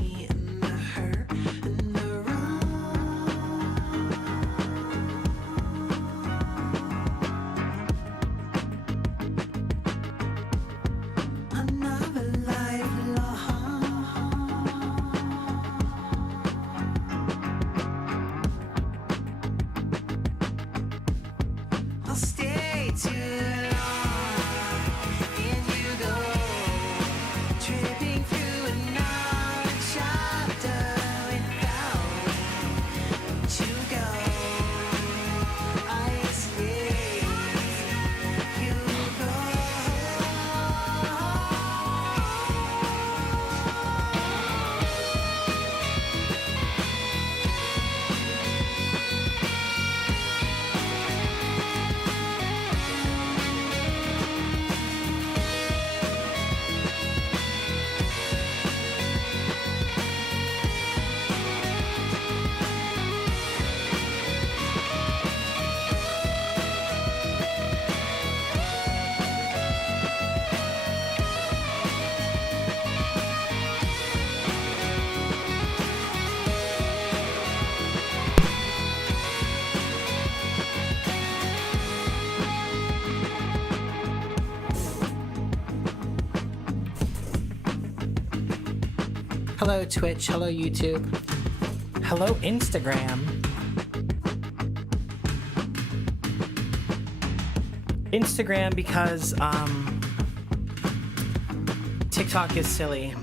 me and her in the room. Another life long. I'll stay too long, and you go tripping through another chapter without to go. I stay, you go. Hello Twitch, hello YouTube, hello Instagram. Instagram because TikTok is silly.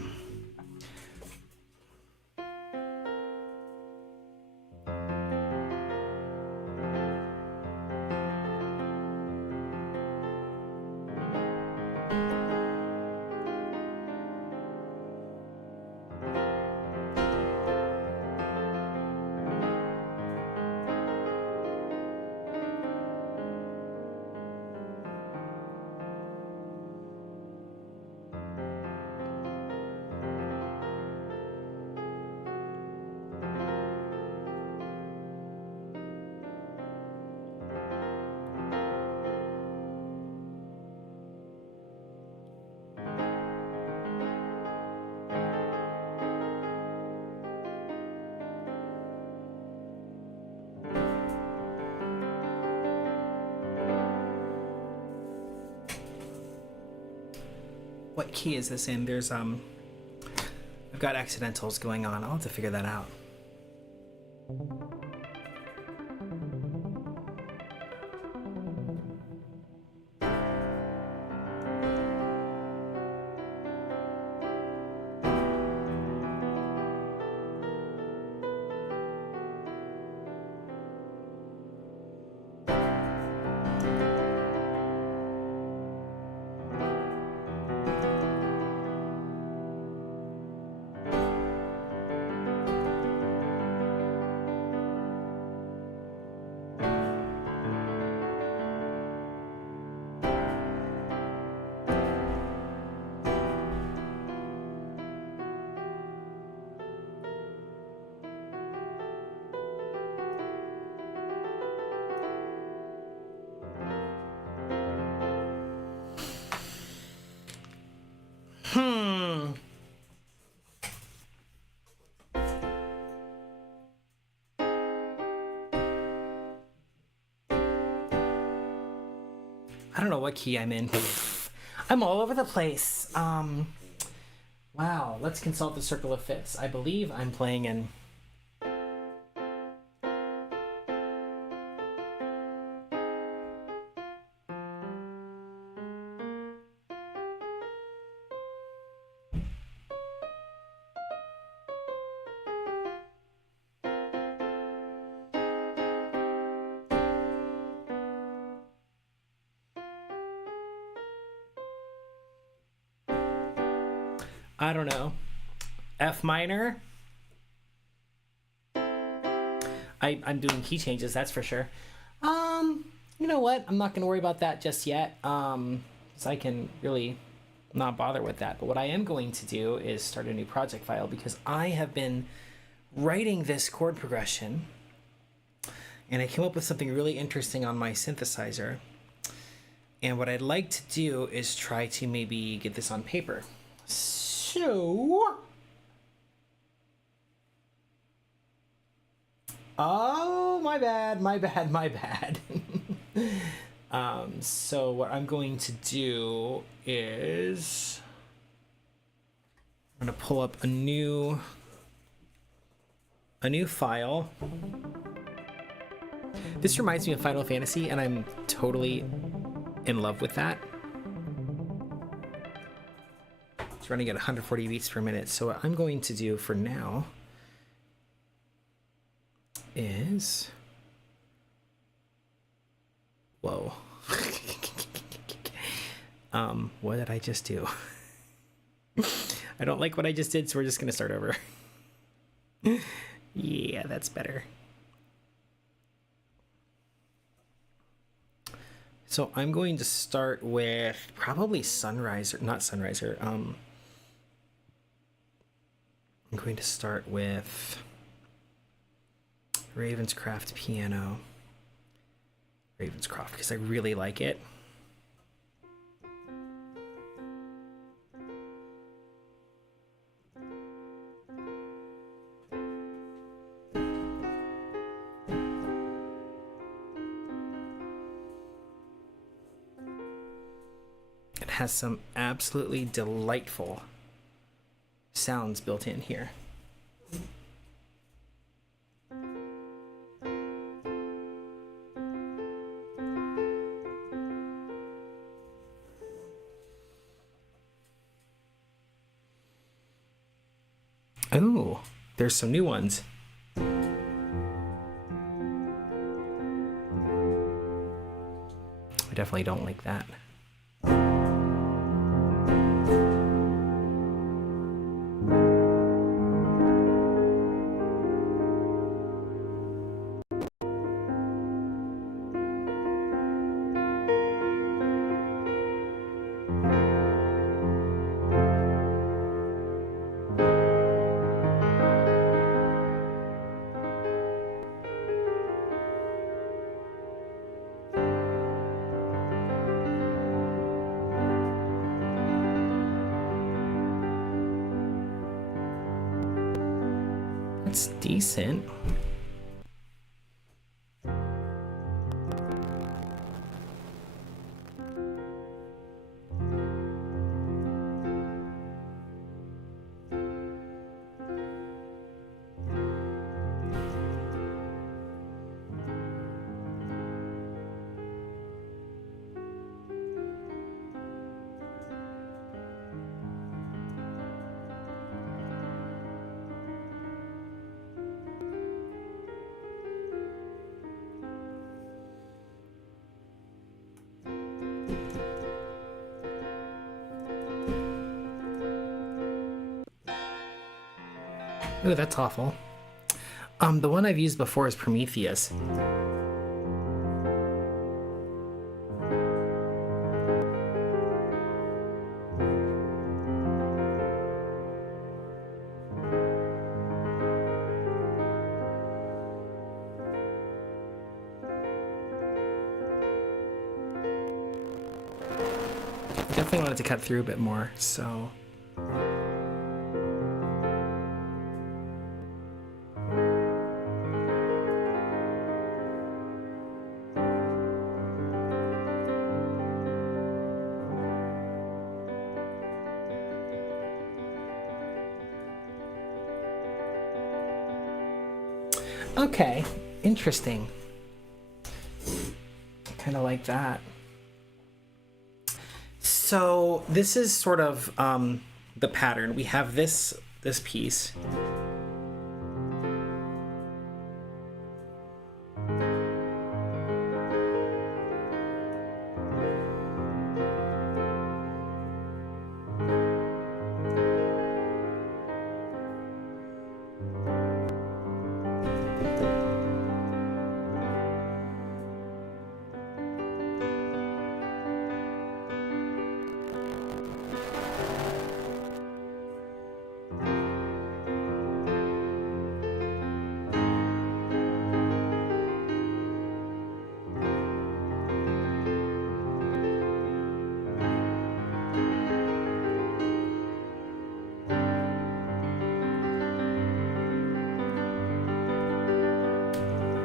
What key is this in? There's I've got accidentals going on. I'll have to figure that out. I don't know what key I'm in. I'm all over the place. Wow, let's consult the Circle of Fifths. I believe I'm playing in... I don't know. F minor? I'm doing key changes, that's for sure. You know what? I'm not going to worry about that just yet. So I can really not bother with that. But what I am going to do is start a new project file because I have been writing this chord progression and I came up with something really interesting on my synthesizer. And what I'd like to do is try to maybe get this on paper. So Oh, my bad, my bad, my bad. So what I'm going to do is I'm going to pull up a new file. This reminds me of Final Fantasy, and I'm totally in love with that. It's running at 140 beats per minute. So what I'm going to do for now is... Whoa. What did I just do? I don't like what I just did, so we're just gonna start over. Yeah, that's better. So I'm going to start with probably Sunriser, not Sunriser. I'm going to start with Ravenscraft Piano. Ravenscroft, because I really like it. It has some absolutely delightful sounds built in here. Oh, there's some new ones. I definitely don't like that. It's decent. Ooh, that's awful. The one I've used before is Prometheus. Definitely wanted to cut through a bit more, so... Okay, interesting. Kind of like that. So this is sort of the pattern. We have this piece.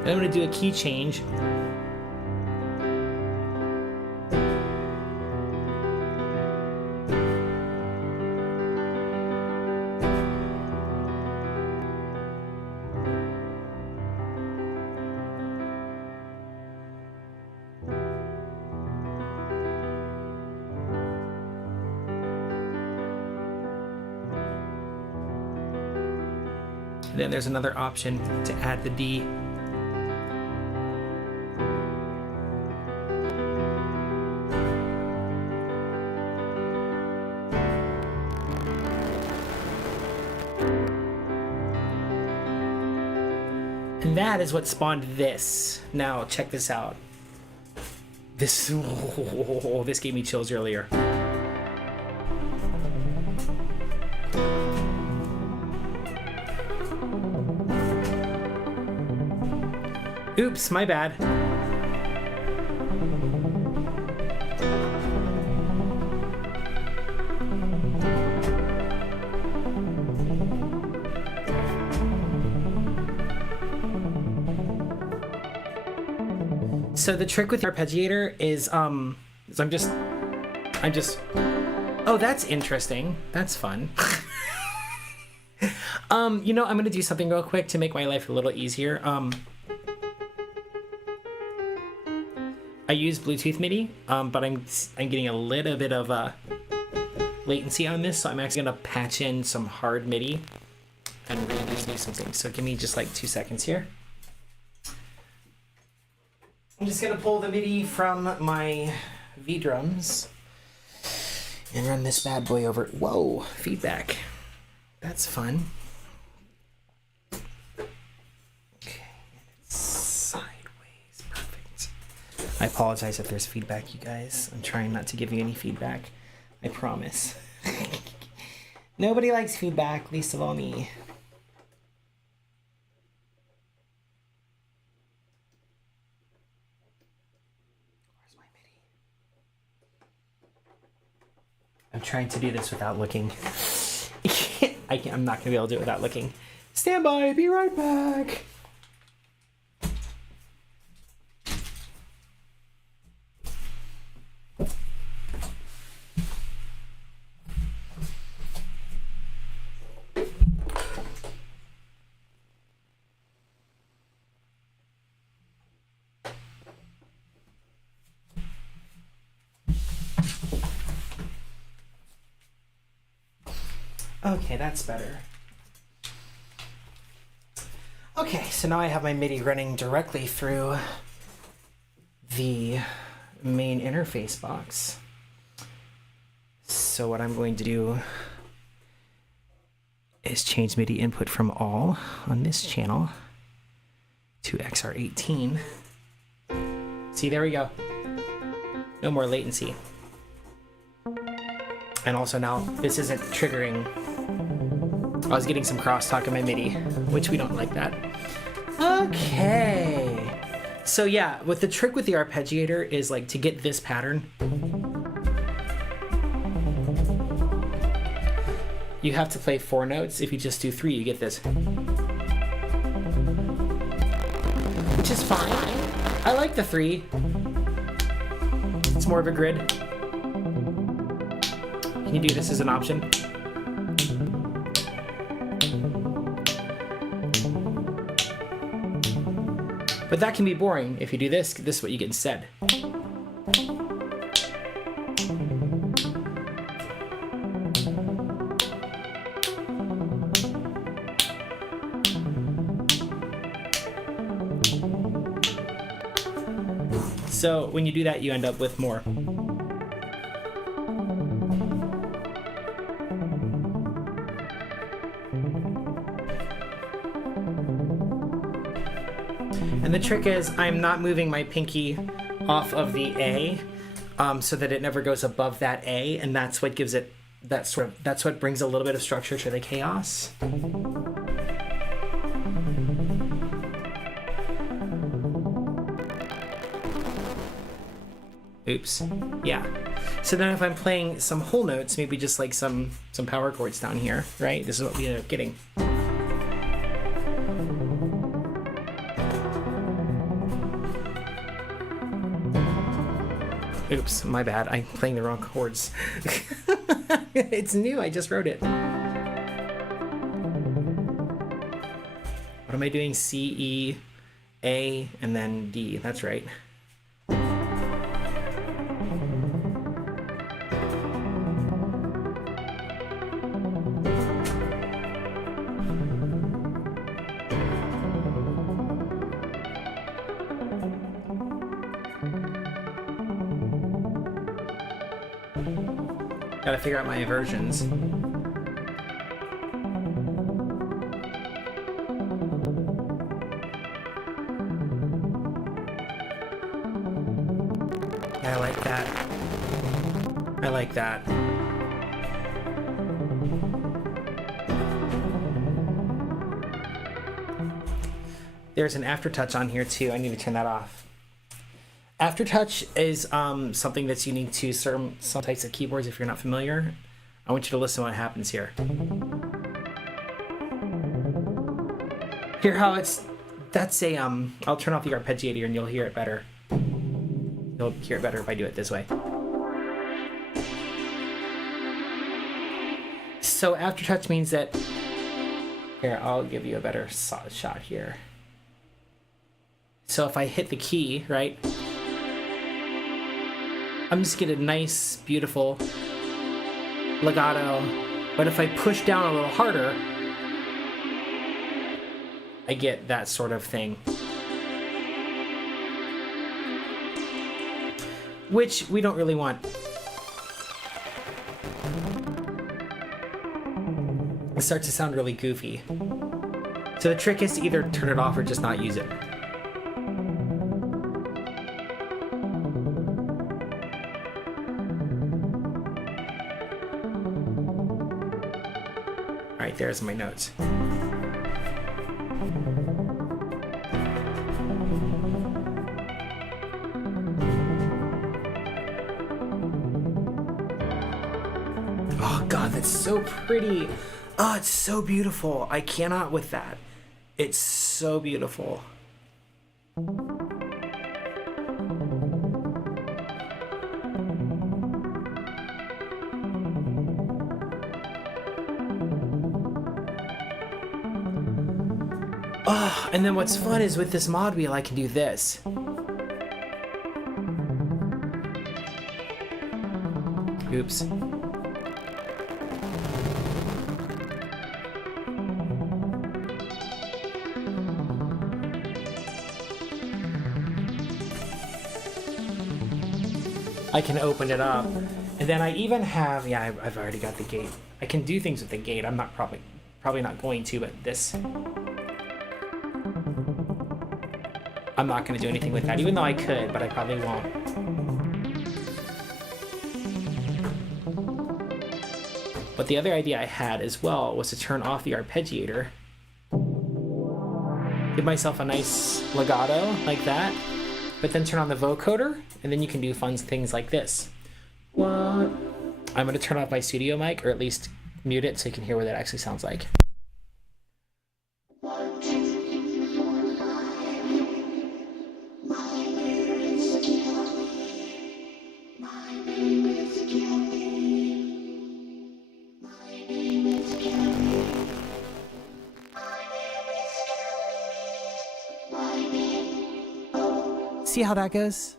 Then I'm gonna do a key change. And then there's another option to add the D. And that is what spawned this. Now check this out. This gave me chills earlier. Oops, my bad. So the trick with the arpeggiator is I'm just oh, that's interesting. That's fun. You know, I'm gonna do something real quick to make my life a little easier. I use Bluetooth MIDI, but I'm getting a little bit of latency on this, so I'm actually gonna patch in some hard MIDI and really do some things. So give me just like 2 seconds here. I'm just gonna pull the MIDI from my V drums and run this bad boy over. Whoa, feedback. That's fun. I apologize if there's feedback, you guys. I'm trying not to give you any feedback. I promise. Nobody likes feedback, least of all me. Where's my MIDI? I'm trying to do this without looking. I'm not going to be able to do it without looking. Stand by, be right back. Okay, that's better. Okay, so now I have my MIDI running directly through the main interface box. So what I'm going to do is change MIDI input from all on this channel to XR18. See, there we go. No more latency. And also now this isn't triggering. I was getting some crosstalk in my MIDI, which we don't like that. Okay. So yeah, what the trick with the arpeggiator is like to get this pattern. You have to play 4 notes. If you just do 3, you get this. Which is fine. I like the 3. It's more of a grid. Can you do this as an option? But that can be boring. If you do this, this is what you get instead. So when you do that, you end up with more. And the trick is I'm not moving my pinky off of the A so that it never goes above that A, and that's what gives it that's what brings a little bit of structure to the chaos. Oops. Yeah. So then if I'm playing some whole notes, maybe just like some power chords down here, right? This is what we end up getting. Oops, my bad. I'm playing the wrong chords. It's new. I just wrote it. What am I doing? C, E, A, and then D. That's right. Gotta figure out my inversions. Yeah, I like that. I like that. There's an aftertouch on here too. I need to turn that off. Aftertouch is something that's unique to some types of keyboards. If you're not familiar, I want you to listen to what happens here. Hear how that's a I'll turn off the arpeggiator and you'll hear it better. You'll hear it better if I do it this way. So aftertouch means that, here, I'll give you a better shot here. So if I hit the key, right? I'm just getting a nice, beautiful legato. But if I push down a little harder, I get that sort of thing. Which we don't really want. It starts to sound really goofy. So the trick is to either turn it off or just not use it. Alright, there's my notes. Oh god, that's so pretty. Oh, it's so beautiful. I cannot with that. It's so beautiful. Oh, and then what's fun is with this mod wheel, I can do this. Oops. I can open it up, and then I even have, yeah, I've already got the gate. I can do things with the gate. I'm not probably not going to, but this, I'm not going to do anything with that, even though I could, but I probably won't. But the other idea I had as well was to turn off the arpeggiator, give myself a nice legato like that, but then turn on the vocoder, and then you can do fun things like this. What? I'm going to turn off my studio mic, or at least mute it so you can hear what that actually sounds like. See how that goes?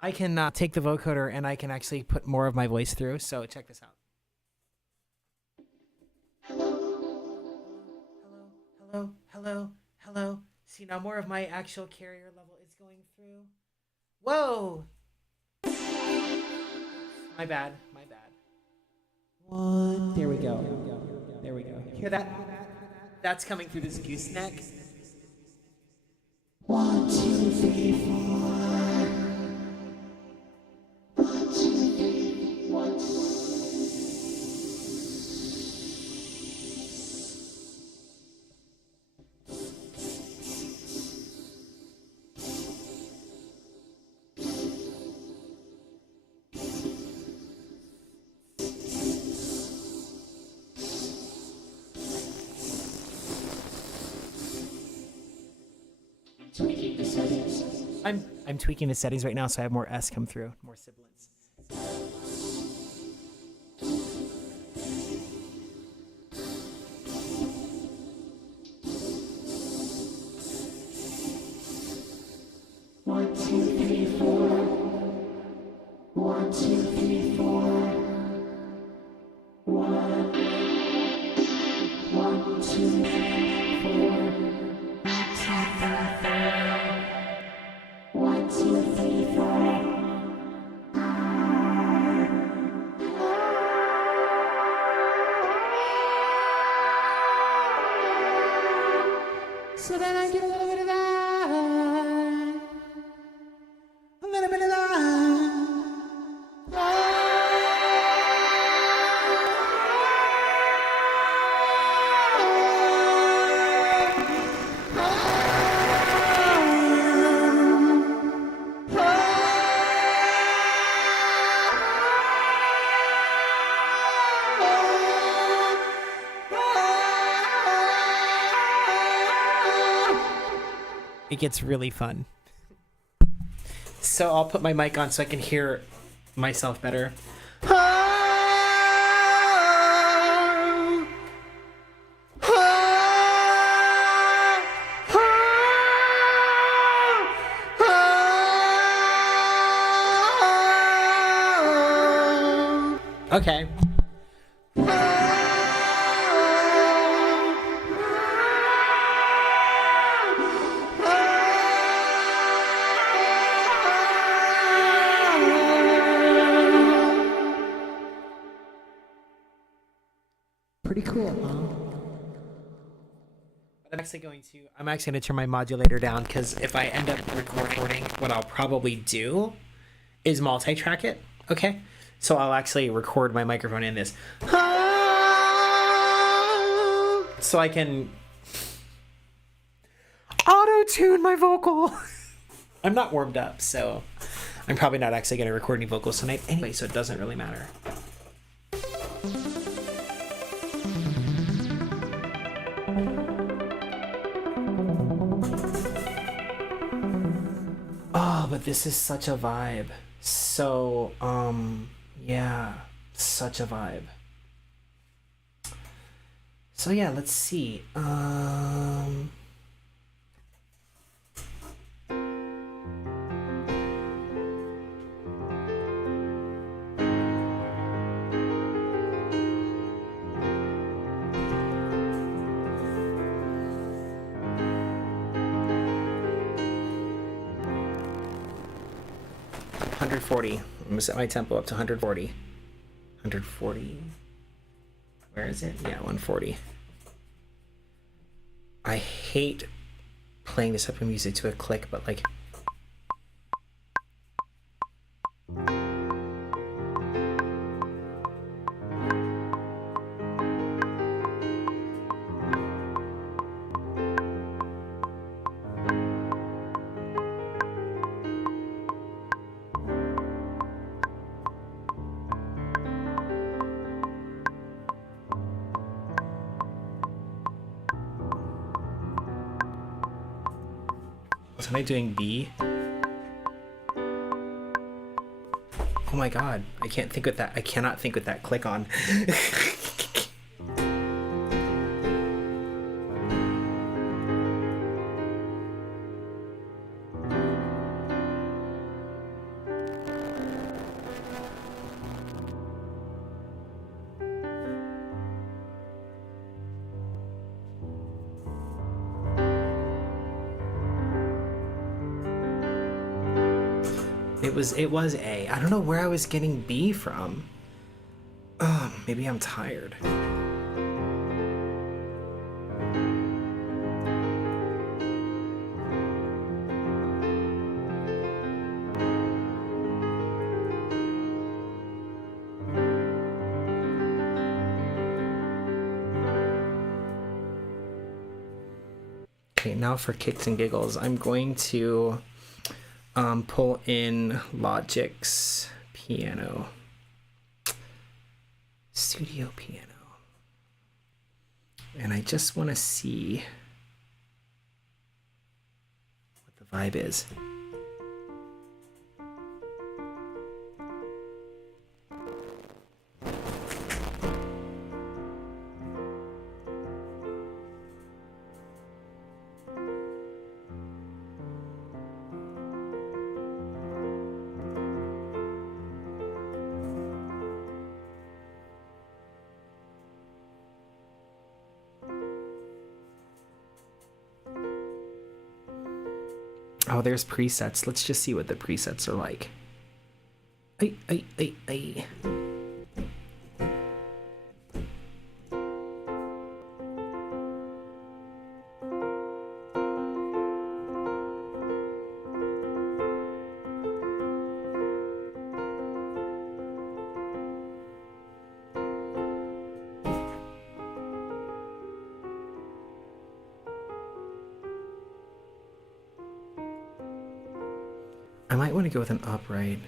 I can take the vocoder and I can actually put more of my voice through, so check this out. Hello, hello, hello. See, now more of my actual carrier level is going through. Whoa! My bad, my bad. What? There we go. There we go. Hear that? That's coming through this gooseneck. 1, 2, 3, 4. 1, 2, 3, 1. I'm tweaking the settings right now so I have more S come through, more sibilants. One, two, three, four. 1, 2, 3, 4. 1, 1, 2, 3, 4. 1, 2, 3, 4. So then I get a little bit of that. A little bit of that. It gets really fun. So I'll put my mic on so I can hear myself better. Okay. Pretty cool, huh? I'm actually going to turn my modulator down because if I end up recording, what I'll probably do is multi-track it. Okay, so I'll actually record my microphone in this, so I can auto-tune my vocal. I'm not warmed up, so I'm probably not actually going to record any vocals tonight anyway, so it doesn't really matter. But this is such a vibe. So, yeah, such a vibe. So yeah, let's see. 140. I'm gonna set my tempo up to 140. 140. Where is it? Yeah, 140. I hate playing this type of music to a click, but like. Was I doing B? Oh my god, I can't think with that. I cannot think with that click on. It was A. I don't know where I was getting B from. Maybe I'm tired. Okay, now for kicks and giggles, I'm going to pull in Logic's piano, studio piano, and I just want to see what the vibe is. Oh, there's presets. Let's just see what the presets are like. Ay. I might want to go with an upright.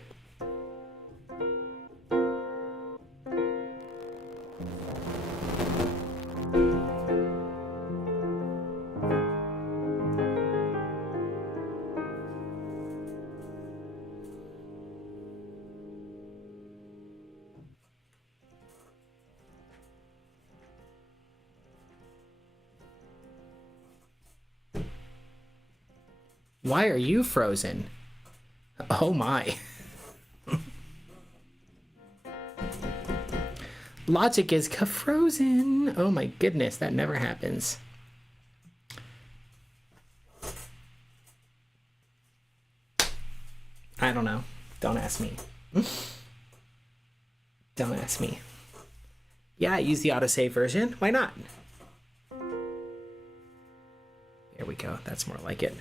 Why are you frozen? Oh my. Logic is frozen. Oh my goodness, that never happens. I don't know. Don't ask me. Don't ask me. Yeah, I use the autosave version. Why not? There we go. That's more like it.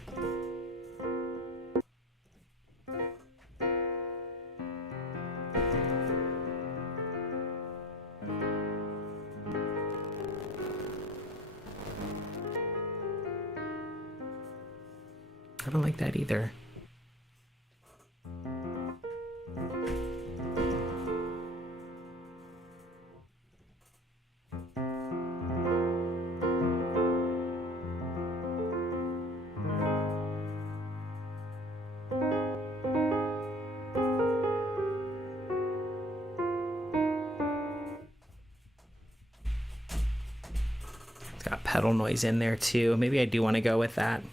I don't like that either. It's got pedal noise in there too. Maybe I do want to go with that.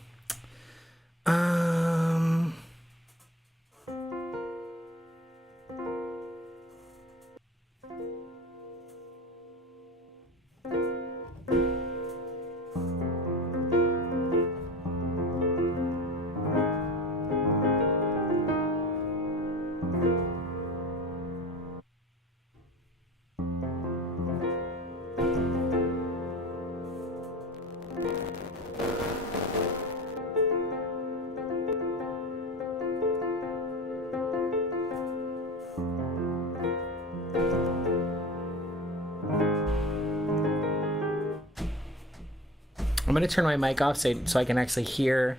I'm going to turn my mic off so I can actually hear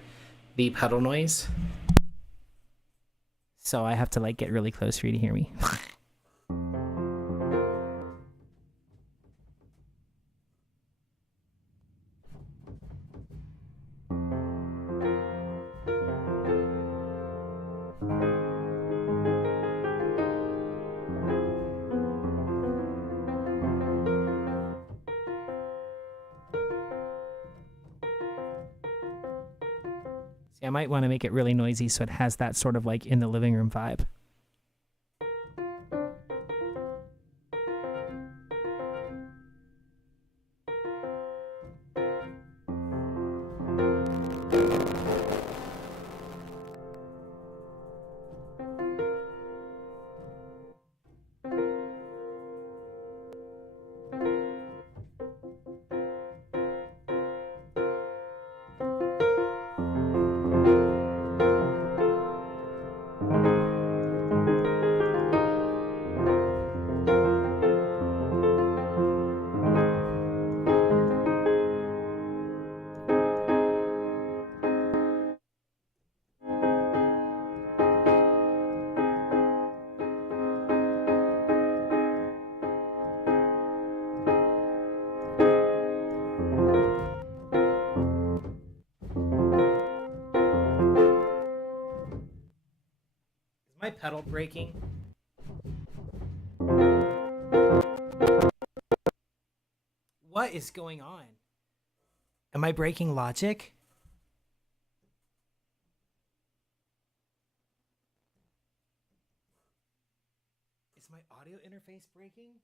the pedal noise. So I have to like get really close for you to hear me. See, I might want to make it really noisy so it has that sort of like in the living room vibe. My pedal breaking? What is going on? Am I breaking Logic? Is my audio interface breaking?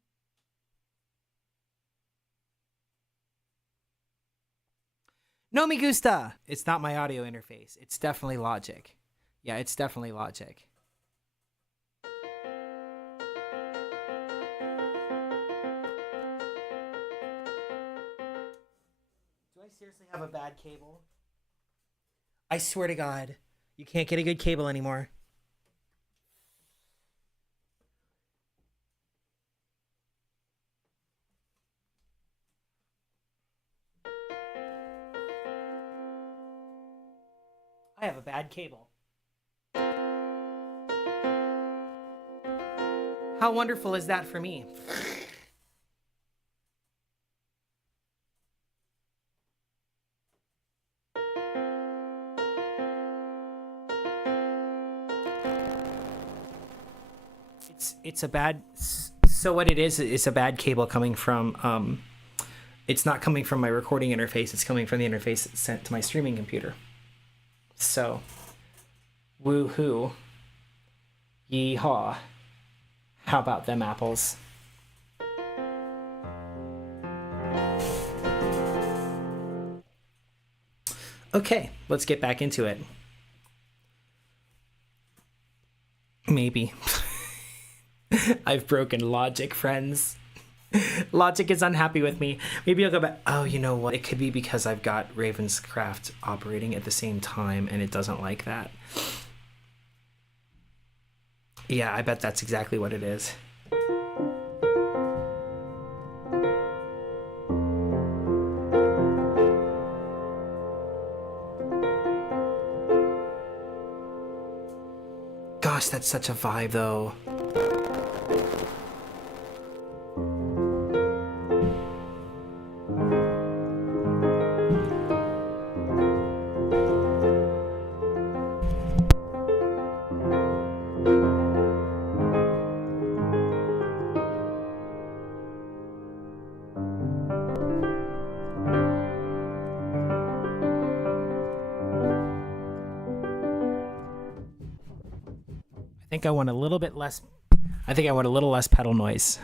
No me gusta. It's not my audio interface. It's definitely Logic. Yeah, it's definitely Logic. Do I seriously have a bad cable? I swear to God, you can't get a good cable anymore. I have a bad cable. How wonderful is that for me? It's a bad. So what it is a bad cable coming from. It's not coming from my recording interface. It's coming from the interface that's sent to my streaming computer. So, woohoo, yeehaw! How about them apples? Okay, let's get back into it. Maybe. I've broken Logic, friends. Logic is unhappy with me. Maybe I'll go back. Oh, you know what? It could be because I've got Ravenscraft operating at the same time and it doesn't like that. Yeah, I bet that's exactly what it is. Gosh, that's such a vibe, though. I think I want a little bit less. I think I want a little less pedal noise.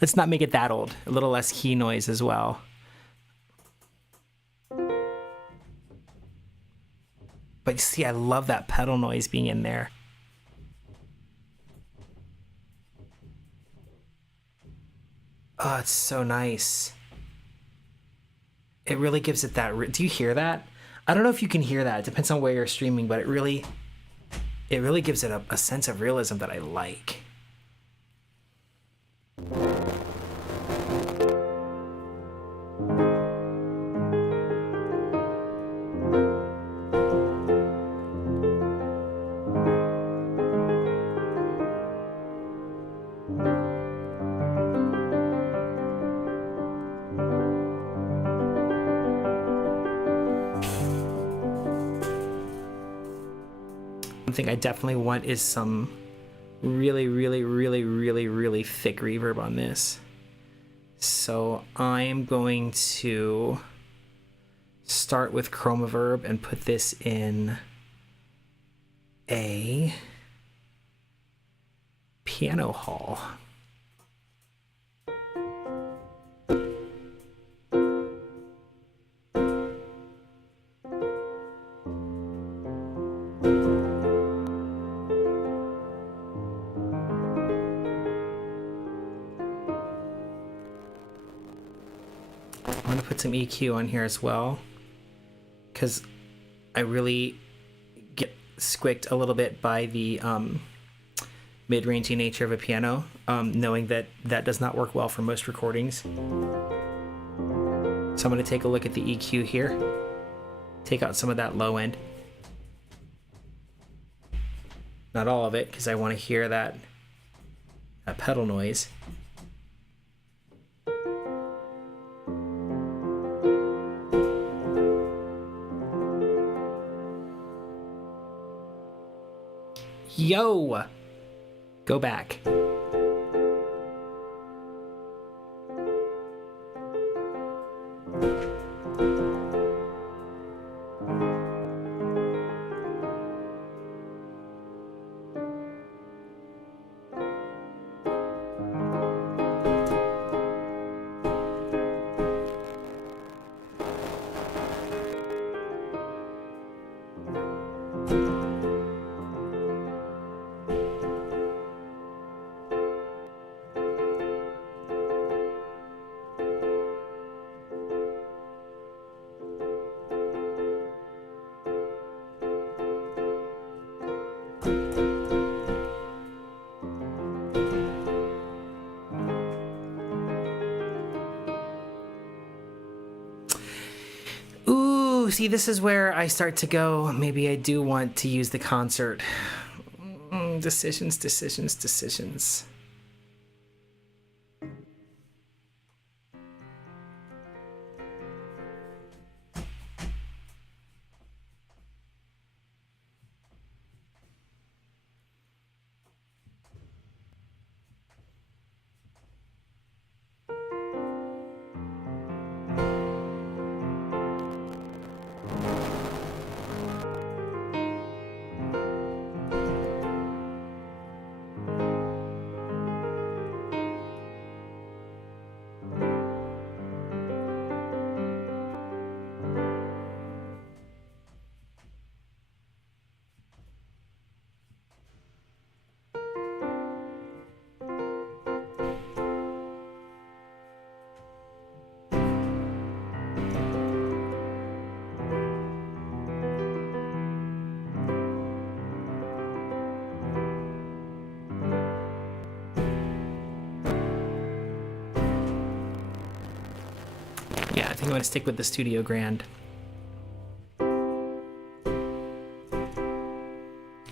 Let's not make it that old. A little less key noise as well. But see, I love that pedal noise being in there. Oh, it's so nice. It really gives it that. Do you hear that? I don't know if you can hear that. It depends on where you're streaming, but it really gives it a sense of realism that I like. One thing I definitely want is some really, really, really, really, really thick reverb on this. So I'm going to start with Chromaverb and put this in a piano hall. I'm going to put some EQ on here as well, because I really get squicked a little bit by the mid-rangey nature of a piano, knowing that that does not work well for most recordings. So I'm going to take a look at the EQ here, take out some of that low end. Not all of it, because I want to hear that pedal noise. Yo! Go back. Ooh, see, this is where I start to go. Maybe I do want to use the concert. Decisions. Yeah, I think I'm going to stick with the Studio Grand.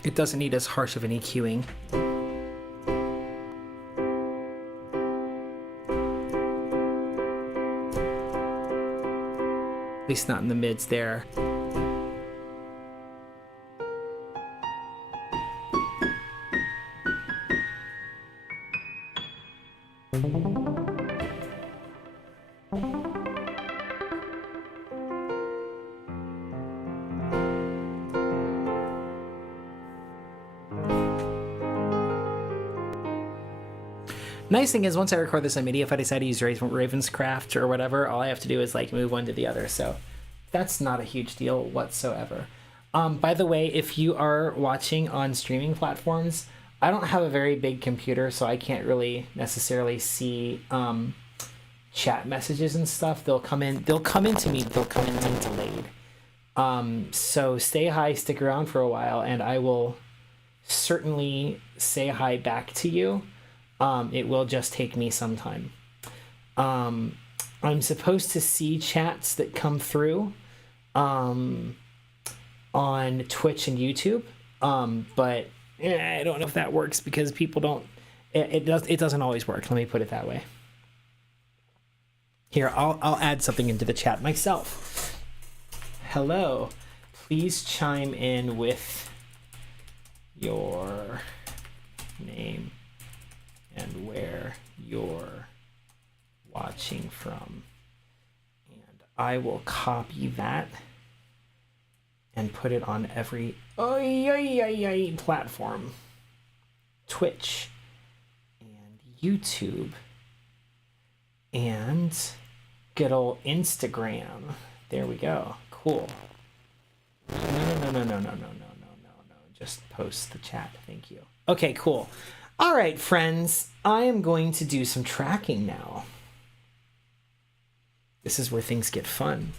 It doesn't need as harsh of an EQing. At least not in the mids there. Nice thing is, once I record this on MIDI, if I decide to use Ravenscraft or whatever, all I have to do is like move one to the other. So that's not a huge deal whatsoever. By the way, if you are watching on streaming platforms, I don't have a very big computer, so I can't really necessarily see chat messages and stuff. They'll come in to me, but they'll come in delayed. So stay high, stick around for a while, and I will certainly say hi back to you. It will just take me some time. I'm supposed to see chats that come through on Twitch and YouTube, but I don't know if that works because people don't. It doesn't always work. Let me put it that way. Here, I'll add something into the chat myself. Hello, please chime in with your name and where you're watching from, and I will copy that and put it on every platform, Twitch and YouTube and good old Instagram. There we go. Cool. No. Just post the chat. Thank you. Okay, cool. All right, friends, I am going to do some tracking now. This is where things get fun.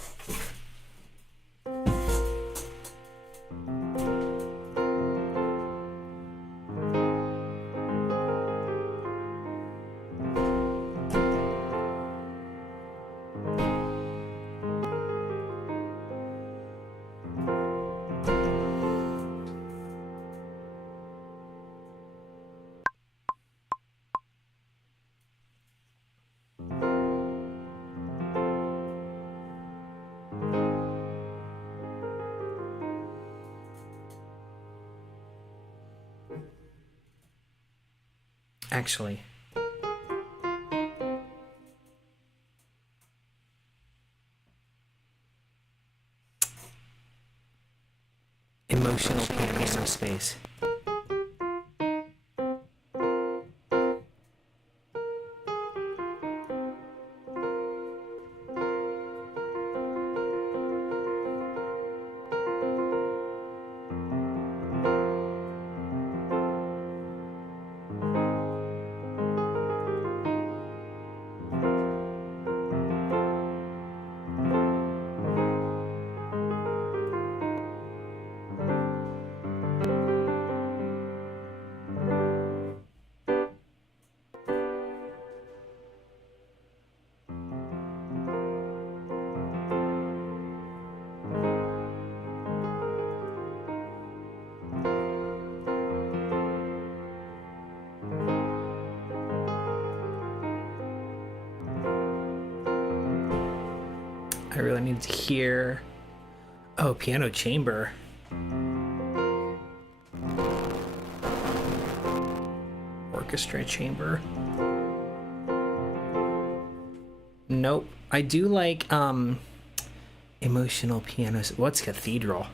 Actually, emotional piano space. need to hear. Oh, piano chamber. Orchestra chamber. Nope. I do like emotional pianos. What's cathedral?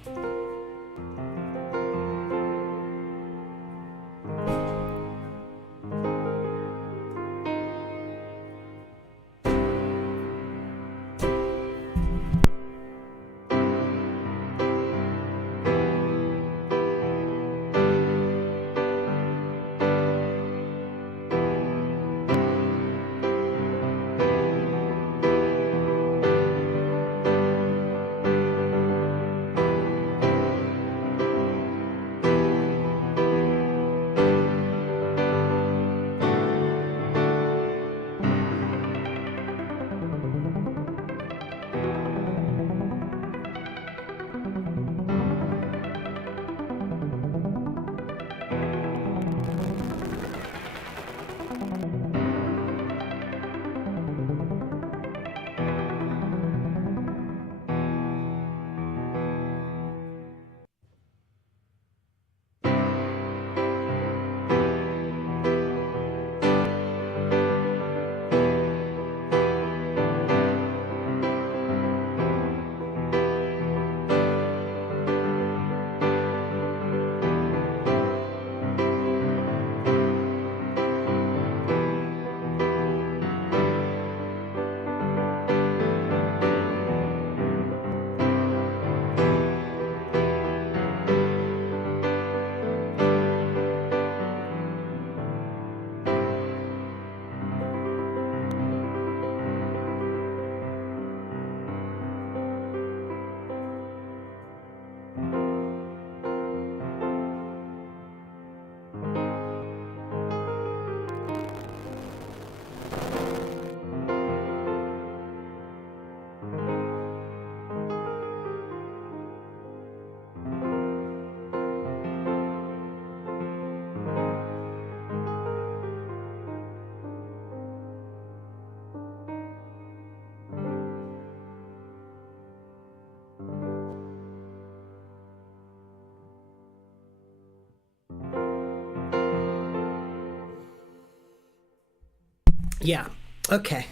Yeah. Okay.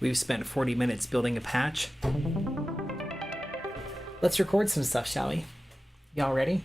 We've spent 40 minutes building a patch. Let's record some stuff, shall we? Y'all ready?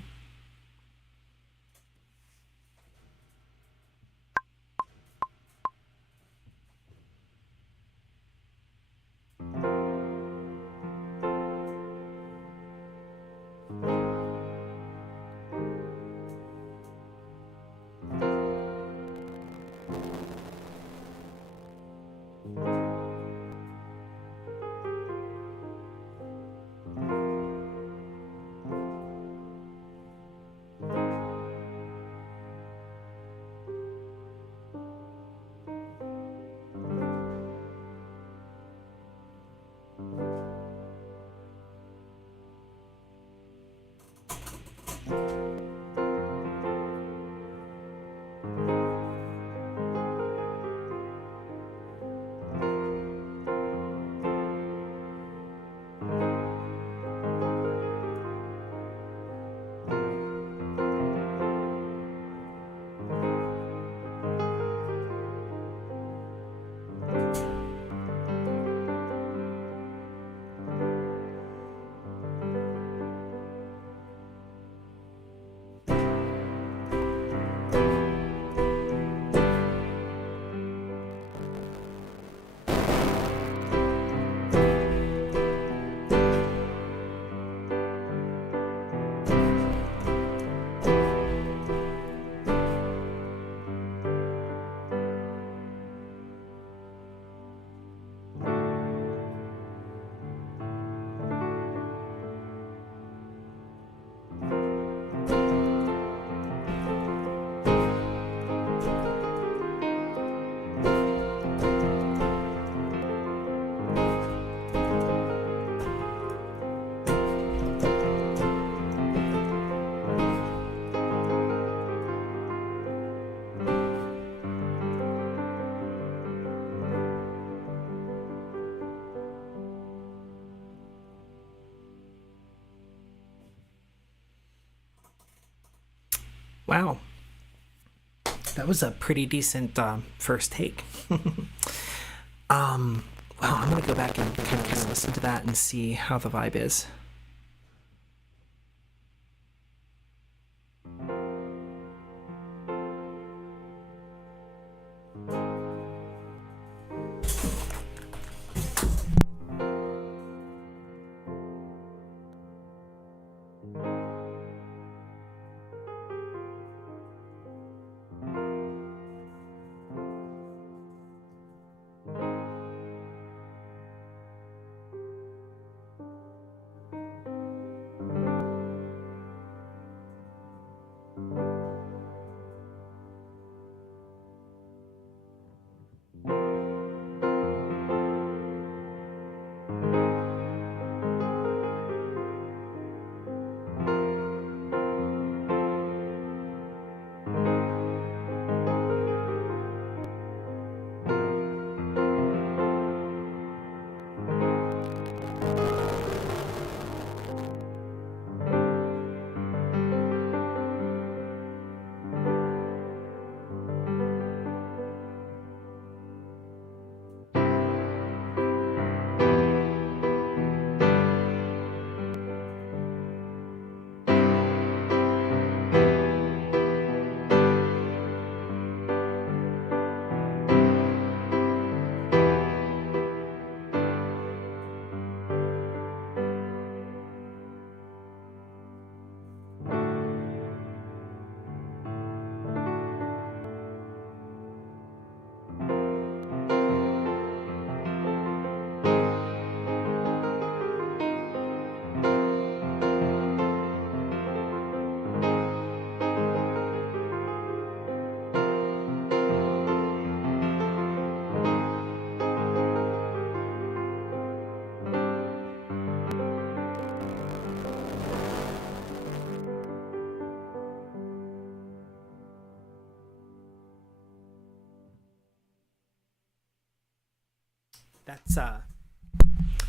Wow. That was a pretty decent first take. Well, I'm going to go back and kind of listen to that and see how the vibe is.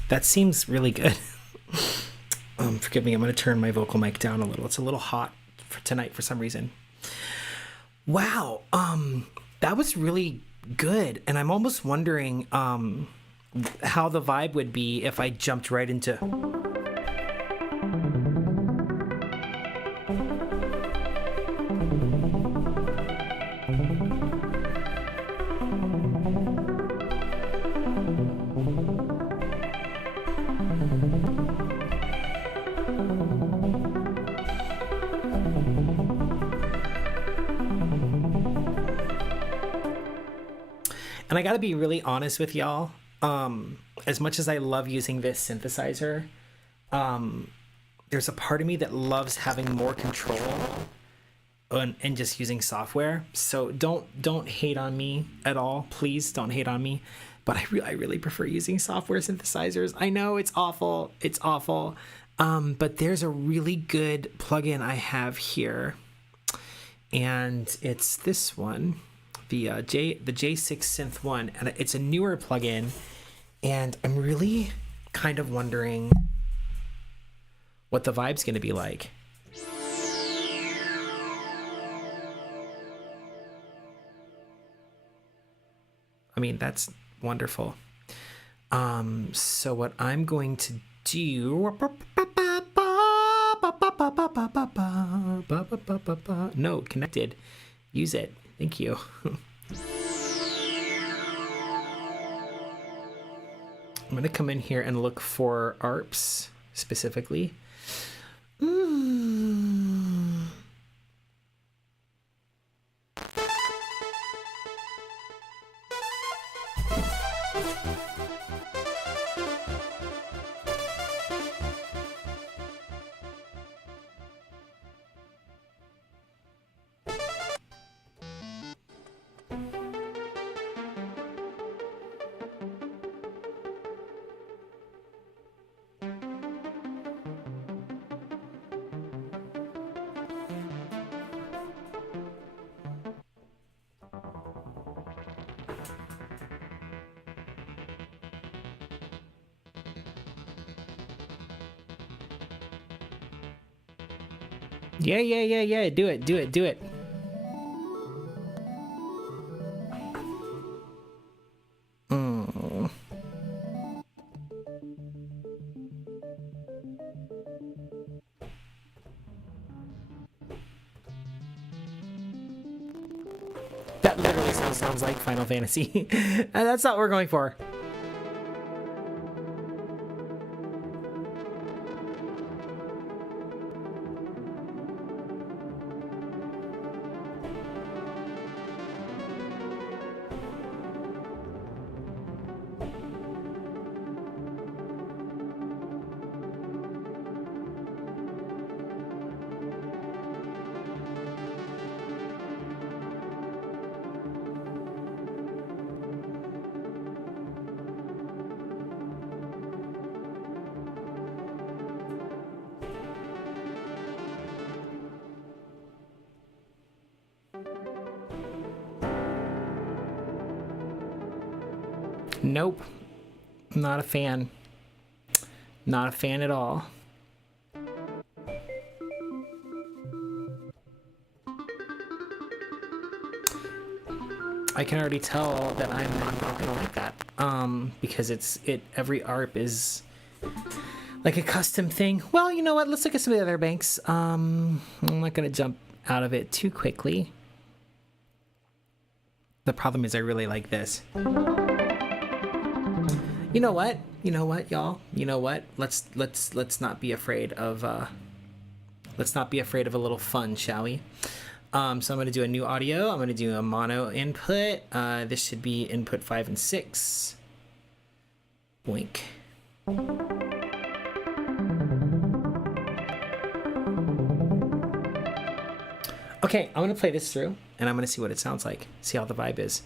That seems really good. Forgive me, I'm going to turn my vocal mic down a little. It's a little hot for tonight for some reason. Wow, that was really good, and I'm almost wondering how the vibe would be if I jumped right into. And I gotta be really honest with y'all. As much as I love using this synthesizer, there's a part of me that loves having more control and just using software. So don't hate on me at all. Please don't hate on me. But I really prefer using software synthesizers. I know it's awful. It's awful. But there's a really good plugin I have here, and it's this one. The J6 Synth one, and it's a newer plugin, and I'm really kind of wondering what the vibe's going to be like. I mean, that's wonderful. So what I'm going to do... No, connected. Use it. Thank you. I'm going to come in here and look for ARPs specifically. Yeah. Do it. That literally sounds like Final Fantasy. And that's not what we're going for. Nope. Not a fan. Not a fan at all. I can already tell that I'm not gonna like that. Because every ARP is like a custom thing. Well, you know what? Let's look at some of the other banks. I'm not gonna jump out of it too quickly. The problem is I really like this. You know what? You know what, y'all? You know what? Let's not be afraid of a little fun, shall we? So I'm gonna do a new audio. I'm gonna do a mono input. This should be input 5 and 6. Boink. Okay, I'm gonna play this through and I'm gonna see what it sounds like. See how the vibe is.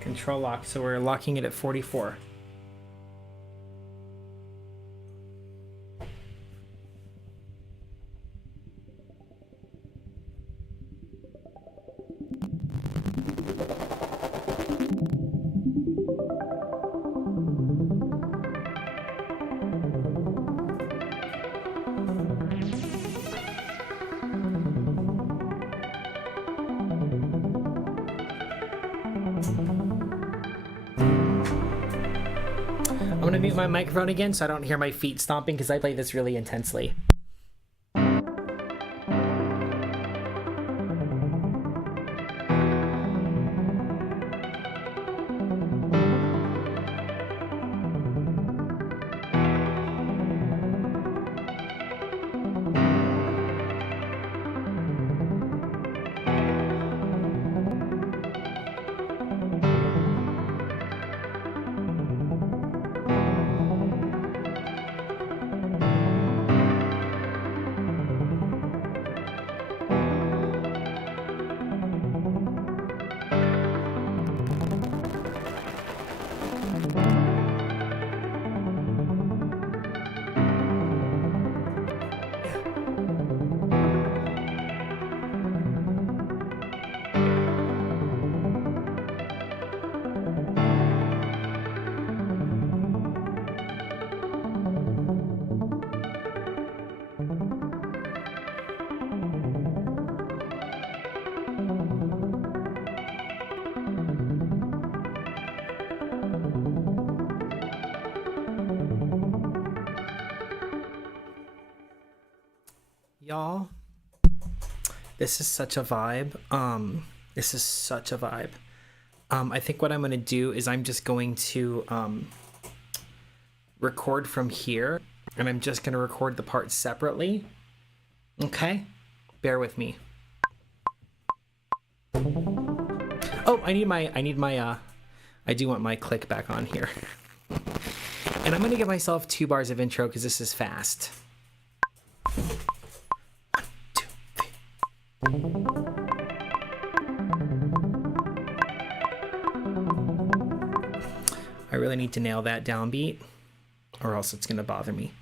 Control lock, so we're locking it at 44. I'm gonna mute my microphone again so I don't hear my feet stomping because I play this really intensely. Y'all, this is such a vibe. This is such a vibe. I think what I'm going to do is I'm just going to record from here, and I'm just going to record the parts separately, Okay, bear with me. Oh, I do want my click back on here. And I'm gonna give myself 2 bars of intro because this is fast. 1, 2, 3. I really need to nail that downbeat, or else it's gonna bother me.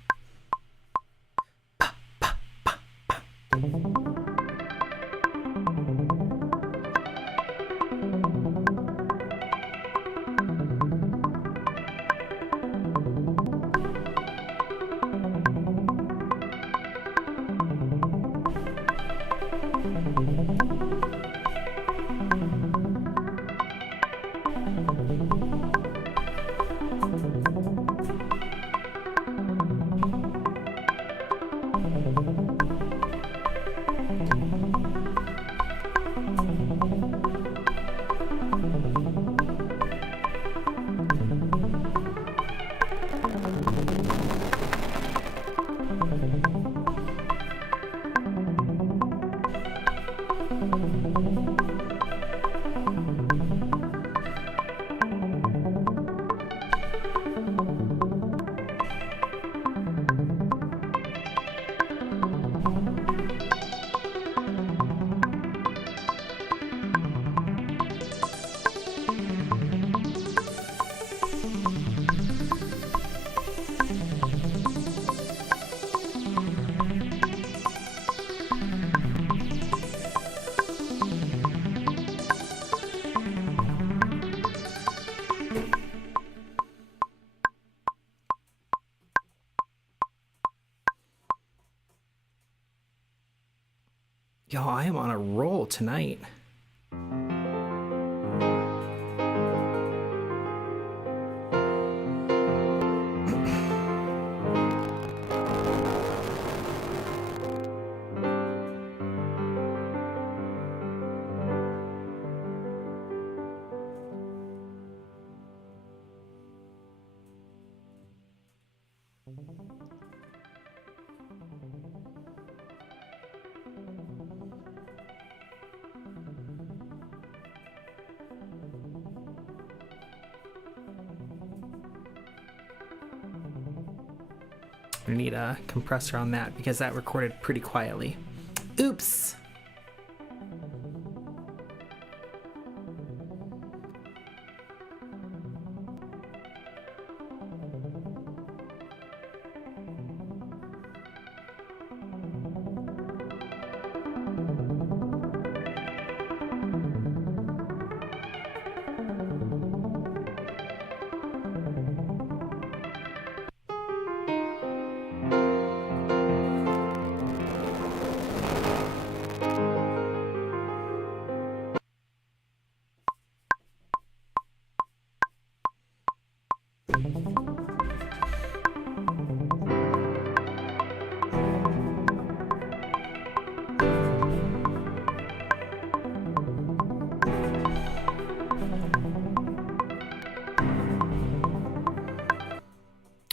Yo, I am on a roll tonight. I need a compressor on that because that recorded pretty quietly. Oops.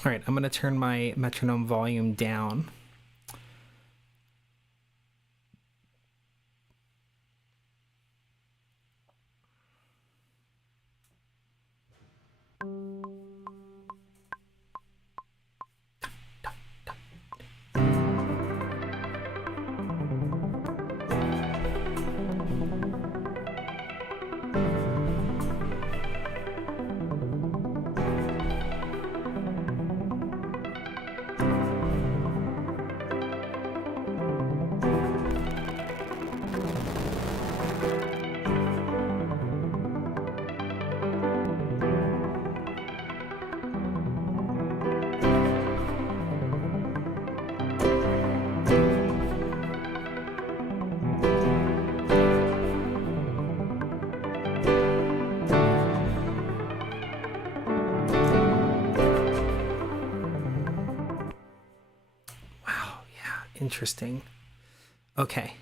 All right, I'm going to turn my metronome volume down. Interesting. Okay.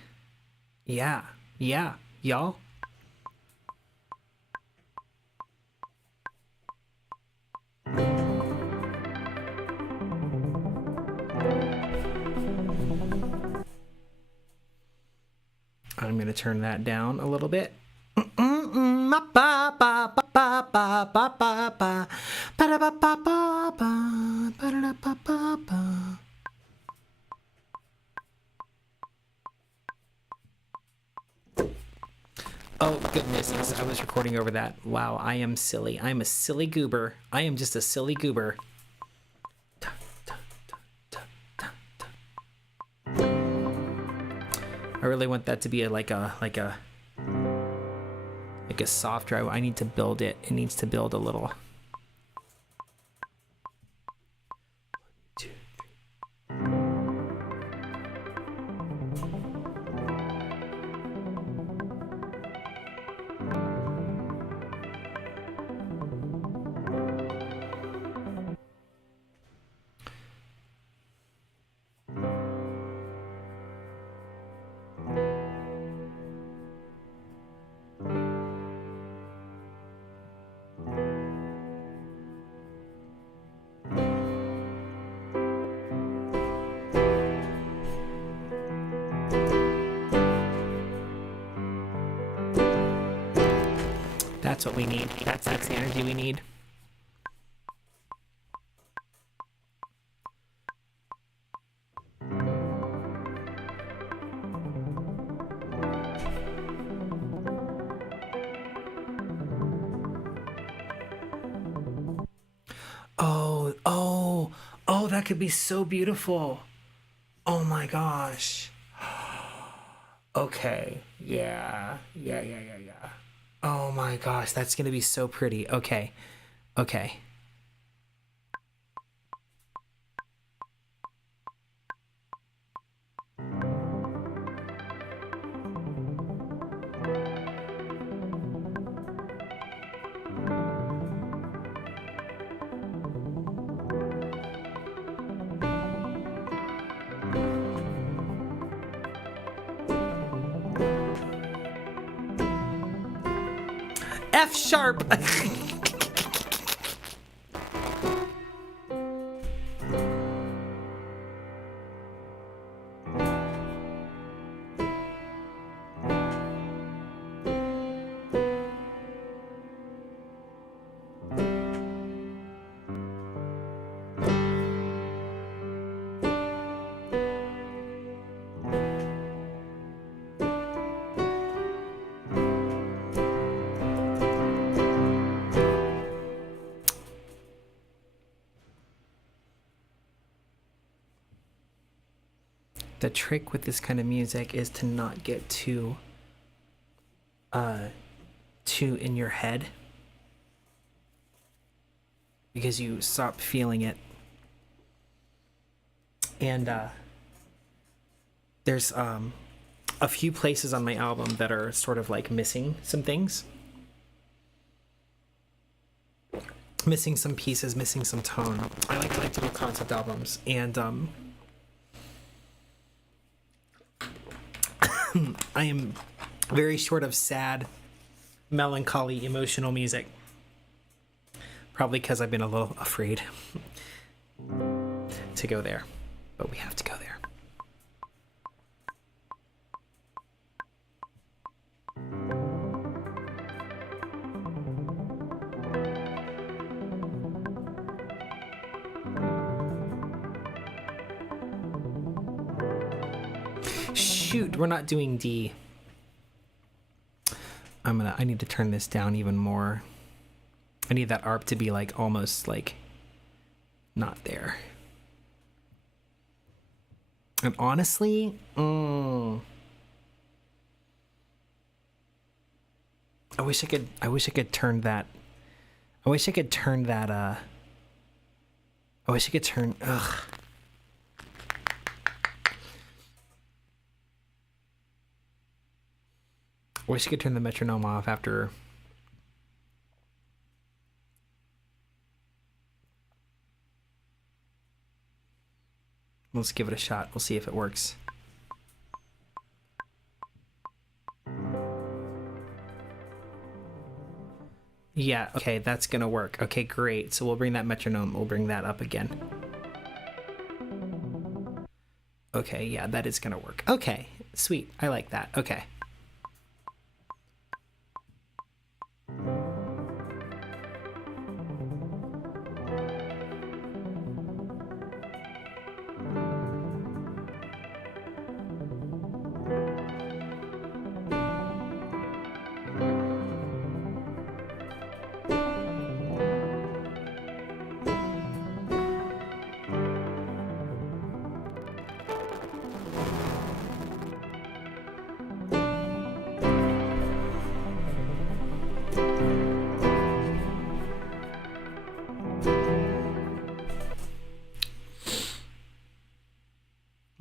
Yeah, y'all. I'm gonna turn that down a little bit. Oh, goodness, I was recording over that. Wow, I am silly. I'm a silly goober. I am just a silly goober. I really want that to be like a softer. I need to build it. It needs to build a little. That's what we need. That's the energy we need. Oh, that could be so beautiful. Oh my gosh. Okay. Yeah. Oh my gosh, that's gonna be so pretty. Okay. F sharp. The trick with this kind of music is to not get too in your head, because you stop feeling it. And there's a few places on my album that are sort of like missing some things, missing some pieces, missing some tone. I like to do concept albums, and I am very short of sad, melancholy, emotional music. Probably because I've been a little afraid to go there, but we have to go there. Shoot, we're not doing D. I need to turn this down even more. I need that ARP to be like almost like not there. And honestly, I wish I could turn that. I wish I could turn. I wish I could turn the metronome off after. Let's give it a shot. We'll see if it works. Yeah, okay, that's gonna work. Okay, great. So we'll bring that metronome, we'll bring that up again. Okay, yeah, that is gonna work. Okay, sweet. I like that. Okay.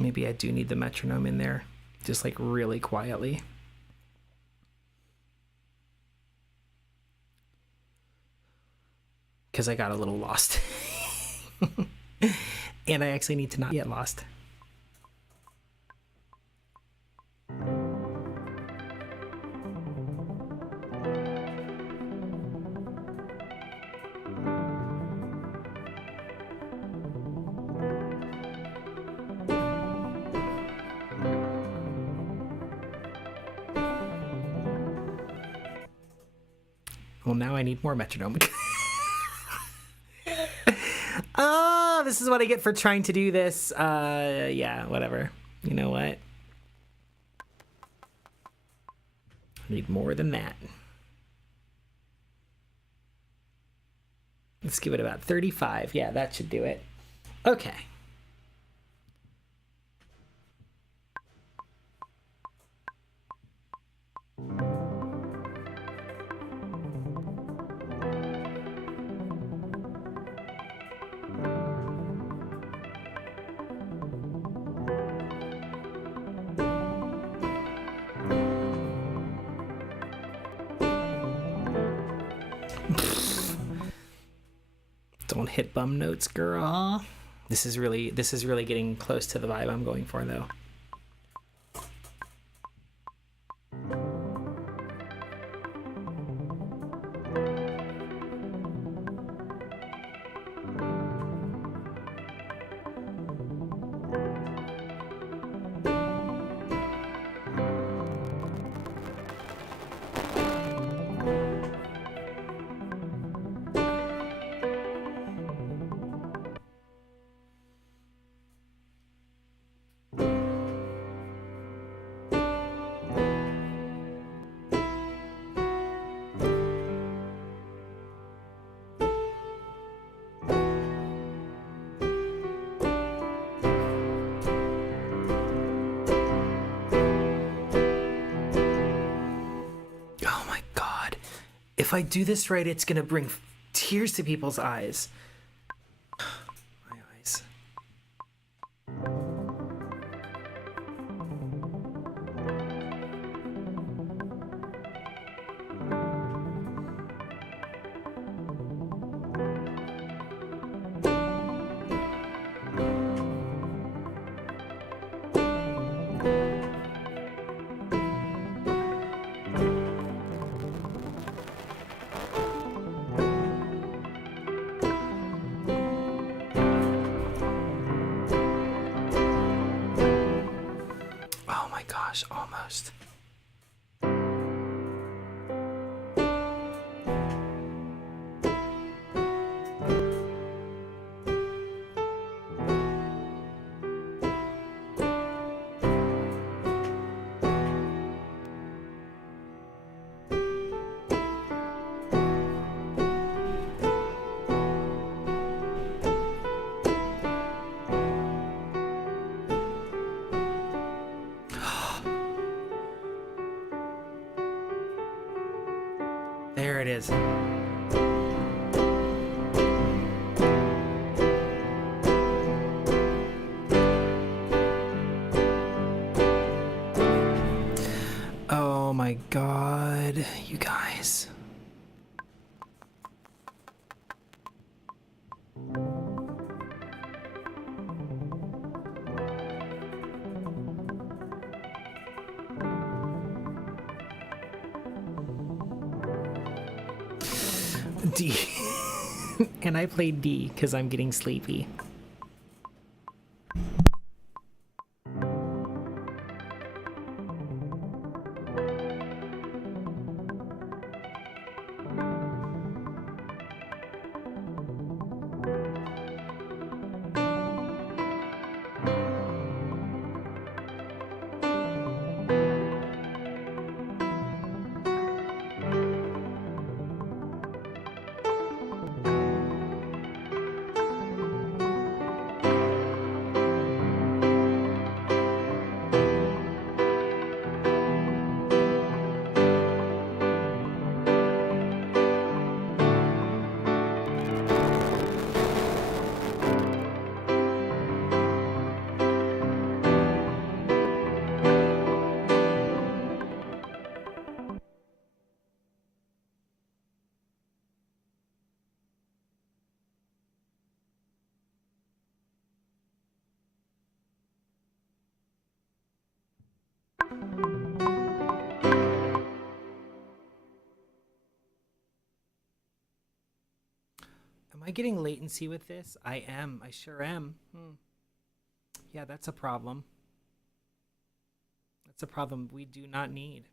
maybe I do need the metronome in there, just like really quietly. Because I got a little lost. And I actually need to not get lost. Well, now I need more metronome. Oh, this is what I get for trying to do this. Yeah, whatever. You know what? I need more than that. Let's give it about 35. Yeah, that should do it. Okay. Don't hit bum notes, girl. This is really getting close to the vibe I'm going for, though. If I do this right, it's gonna bring tears to people's eyes. My eyes. Almost. There it is. Oh my God, you guys. D. And I played D because I'm getting sleepy. I getting latency with this? I am. I sure am. Yeah, that's a problem. That's a problem we do not need.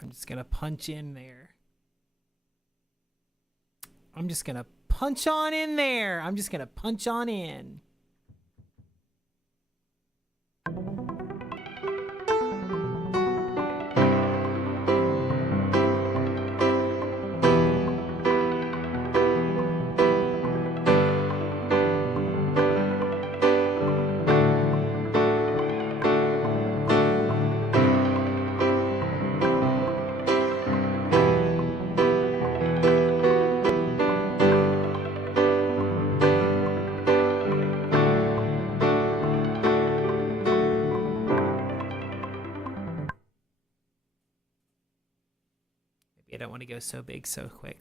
I'm just gonna punch in there. I'm just gonna punch on in there. I'm just gonna punch on in. Maybe I don't want to go so big so quick.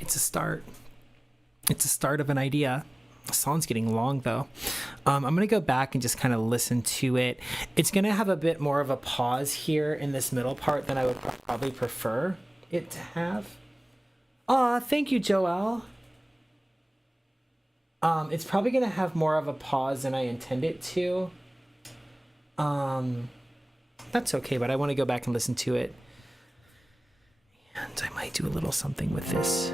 It's a start. It's a start of an idea. The song's getting long though. I'm gonna go back and just kind of listen to it. It's gonna have a bit more of a pause here in this middle part than I would probably prefer it to have. Aw, thank you, Joelle. It's probably gonna have more of a pause than I intend it to. That's okay, but I want to go back and listen to it. And I might do a little something with this.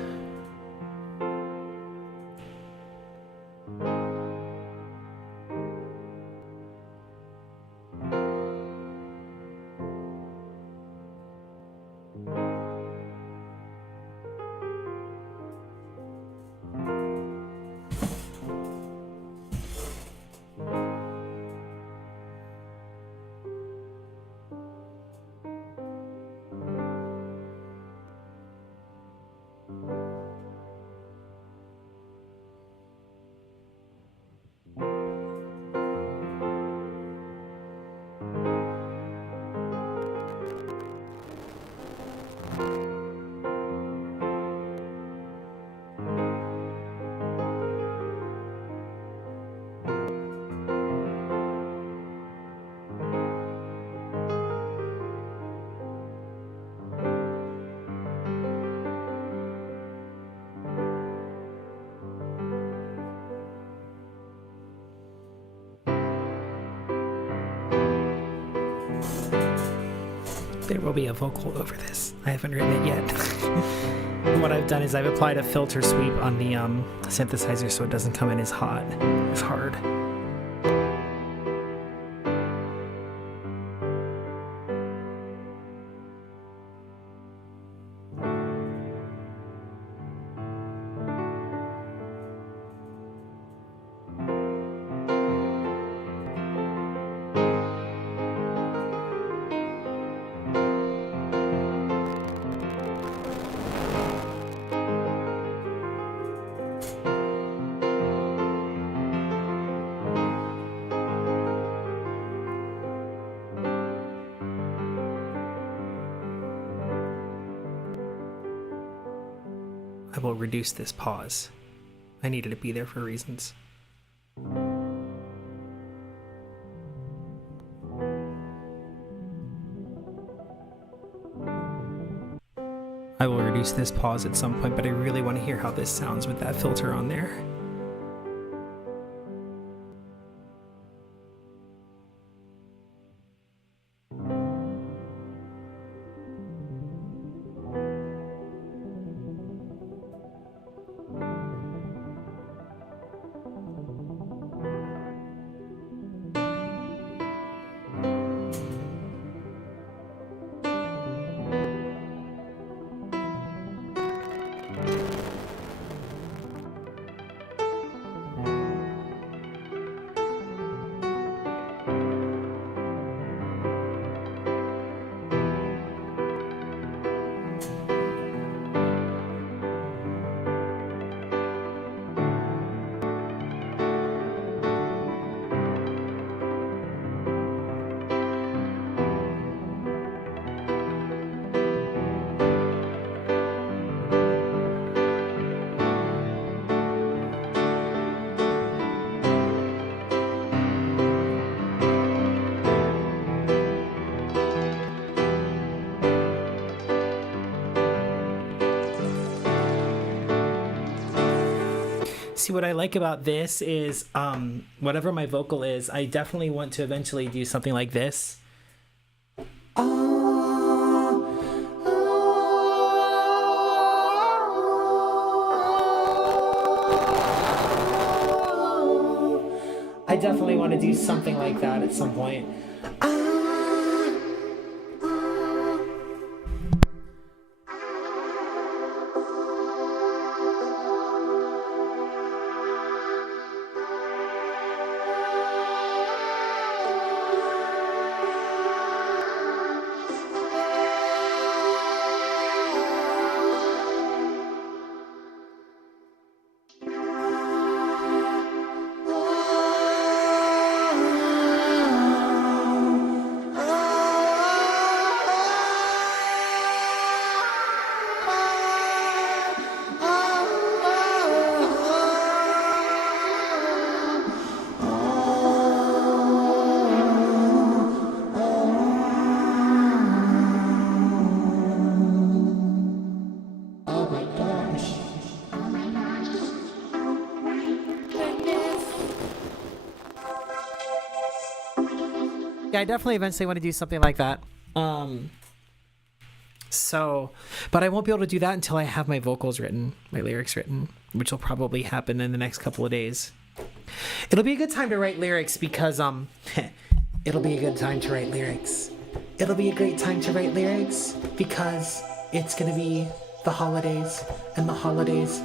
There will be a vocal over this. I haven't written it yet. What I've done is I've applied a filter sweep on the synthesizer so it doesn't come in as hot, as hard. I will reduce this pause. I needed to be there for reasons. I will reduce this pause at some point, but I really want to hear how this sounds with that filter on there. See, what I like about this is whatever my vocal is, I definitely want to eventually do something like this. I definitely want to do something like that at some point. Yeah, I definitely eventually want to do something like that. But I won't be able to do that until I have my vocals written, my lyrics written, which will probably happen in the next couple of days. It'll be a good time to write lyrics because, it'll be a good time to write lyrics. It'll be a great time to write lyrics because it's going to be the holidays, and the holidays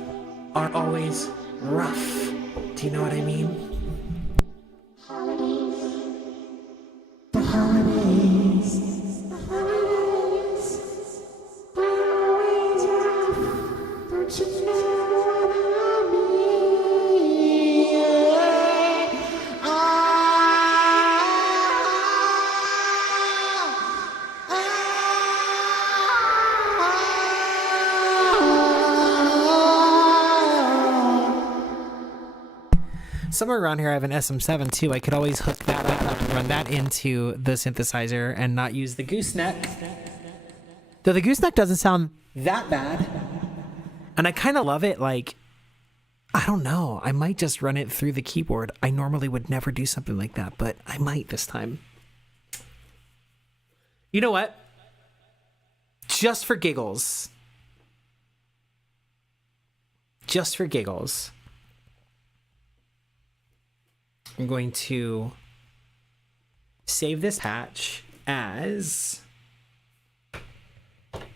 are always rough. Do you know what I mean? Somewhere around here I have an SM7 too. I could always hook that up and run that into the synthesizer and not use the gooseneck. Though the gooseneck doesn't sound that bad. And I kind of love it. Like, I don't know. I might just run it through the keyboard. I normally would never do something like that, but I might this time. You know what? just for giggles, I'm going to save this patch as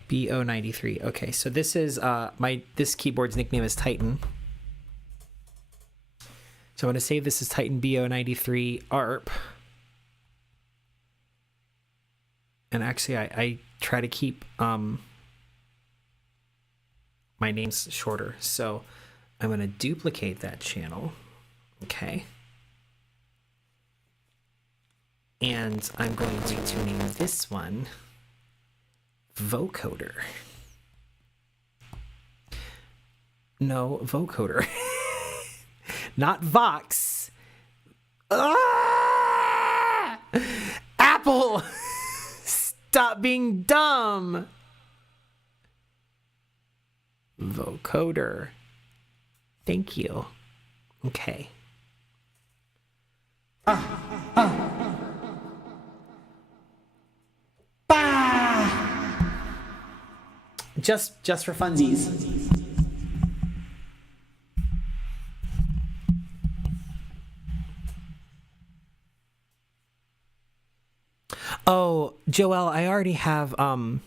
BO93. Okay, so this is this keyboard's nickname is Titan. So I'm going to save this as Titan BO93 ARP. And actually, I try to keep my names shorter. So I'm going to duplicate that channel. Okay. And I'm going to name this one Vocoder. No, Vocoder. Not Vox. Ah! Apple! Stop being dumb. Vocoder. Thank you. Okay. Just for funsies. Oh, Joelle, I already have I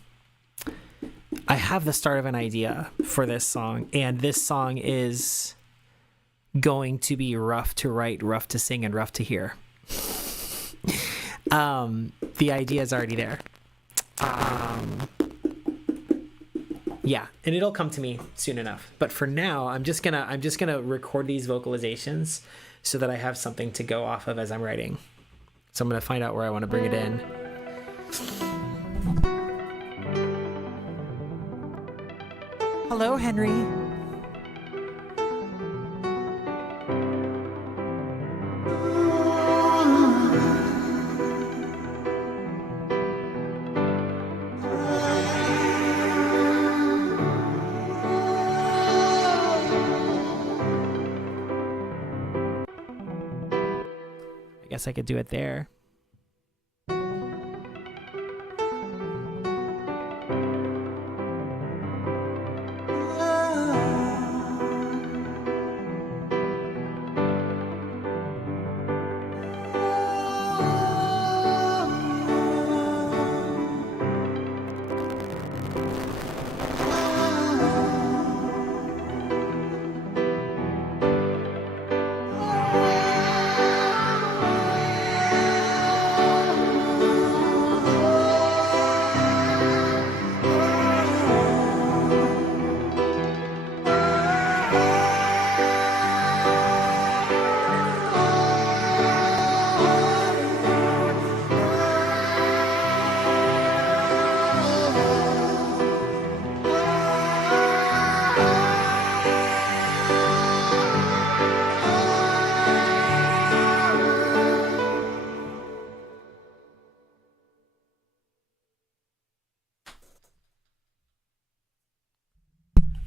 have the start of an idea for this song, and this song is going to be rough to write, rough to sing, and rough to hear. The idea is already there. Yeah, and it'll come to me soon enough. But for now, I'm just gonna record these vocalizations so that I have something to go off of as I'm writing. So I'm gonna find out where I want to bring it in. Hello, Henry. I guess I could do it there.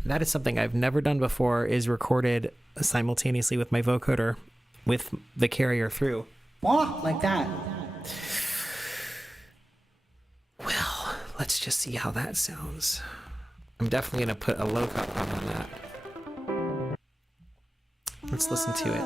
That is something I've never done before, is recorded simultaneously with my vocoder with the carrier through. Oh, like that. Well, let's just see how that sounds. I'm definitely going to put a low cut on that. Let's listen to it.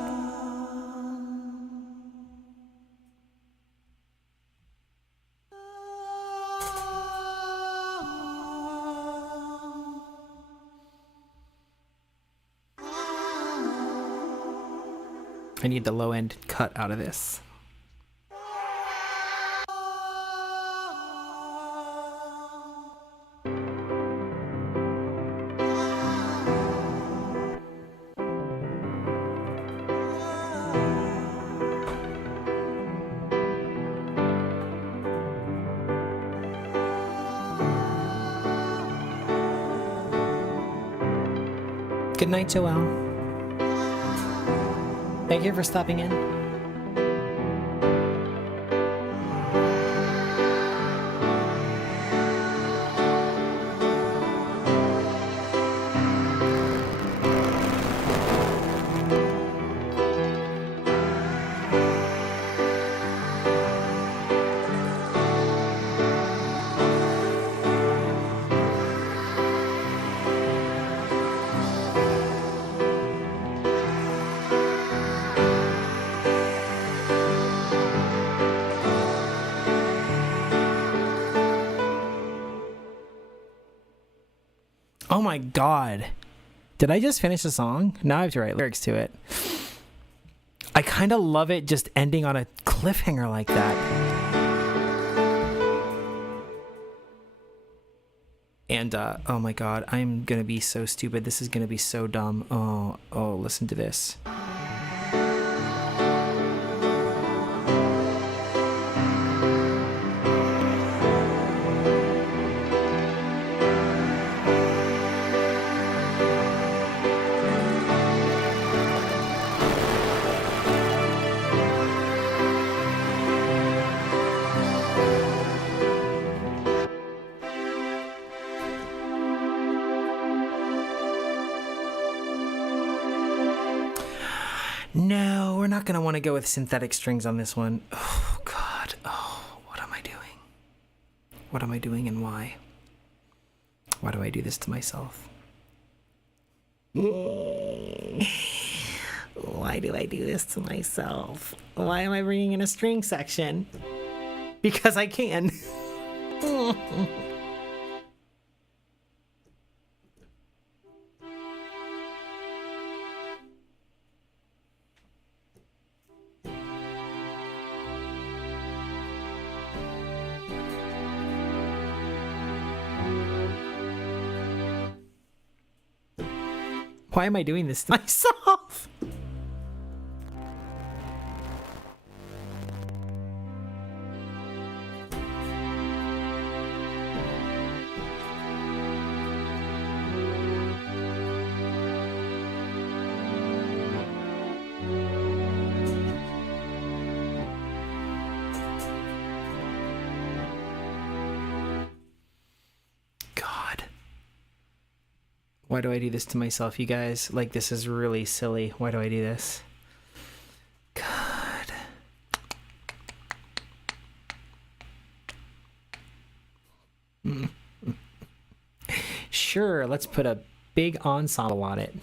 I need the low end cut out of this. Good night, Joelle. Thank you for stopping in. Oh my god. Did I just finish the song? Now I have to write lyrics to it. I kind of love it just ending on a cliffhanger like that. And, oh my god, I'm gonna be so stupid. This is gonna be so dumb. Oh, listen to this. No, we're not going to want to go with synthetic strings on this one. Oh, God. Oh, what am I doing? What am I doing and why? Why do I do this to myself? Why do I do this to myself? Why am I bringing in a string section? Because I can. Why am I doing this to myself? Why do I do this to myself, you guys? Like, this is really silly. Why do I do this? God. Sure, let's put a big ensemble on it.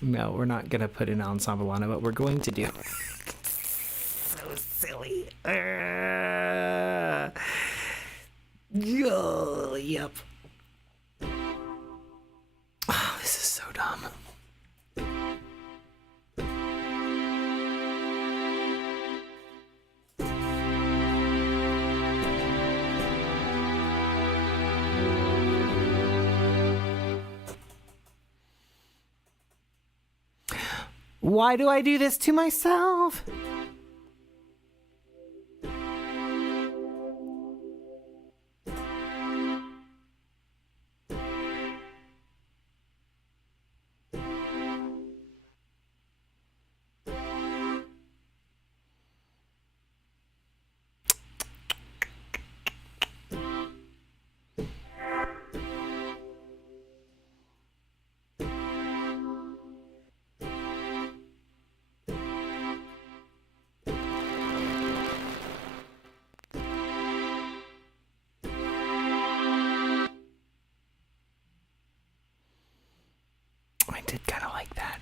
No, we're not going to put an ensemble on it, but we're going to do. So silly. Oh, yep. Oh, this is so dumb. Why do I do this to myself? I did kind of like that.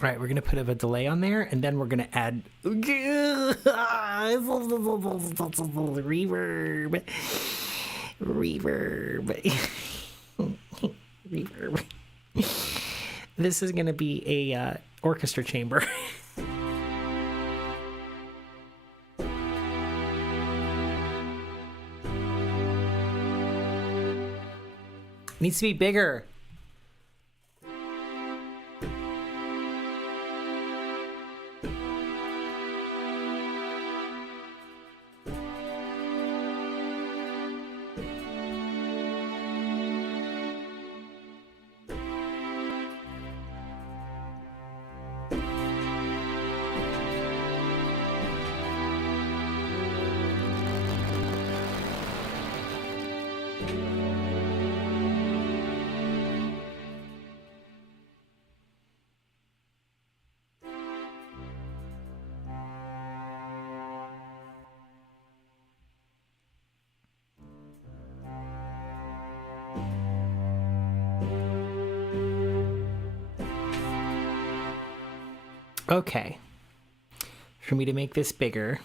All right, we're going to put a delay on there, and then we're going to add... Reverb. Reverb. This is gonna be a orchestra chamber. Needs to be bigger. Okay. For me to make this bigger,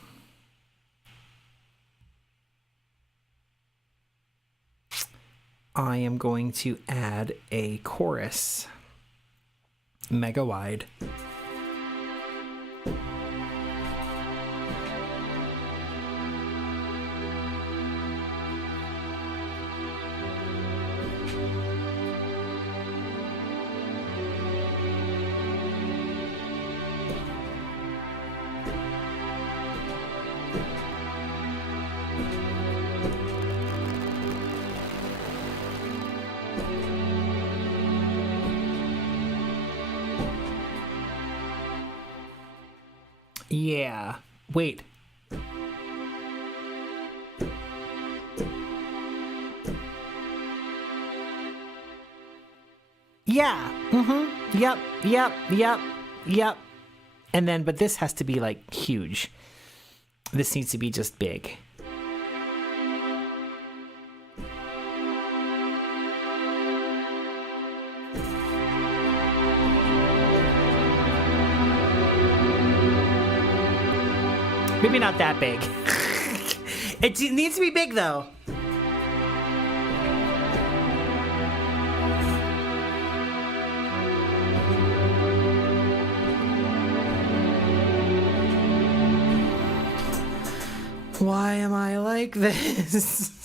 I am going to add a chorus. Mega wide. Yeah. Wait. Yeah. Mm-hmm. Yep. And then, but this has to be like huge. This needs to be just big. Maybe not that big. It needs to be big though. Why am I like this?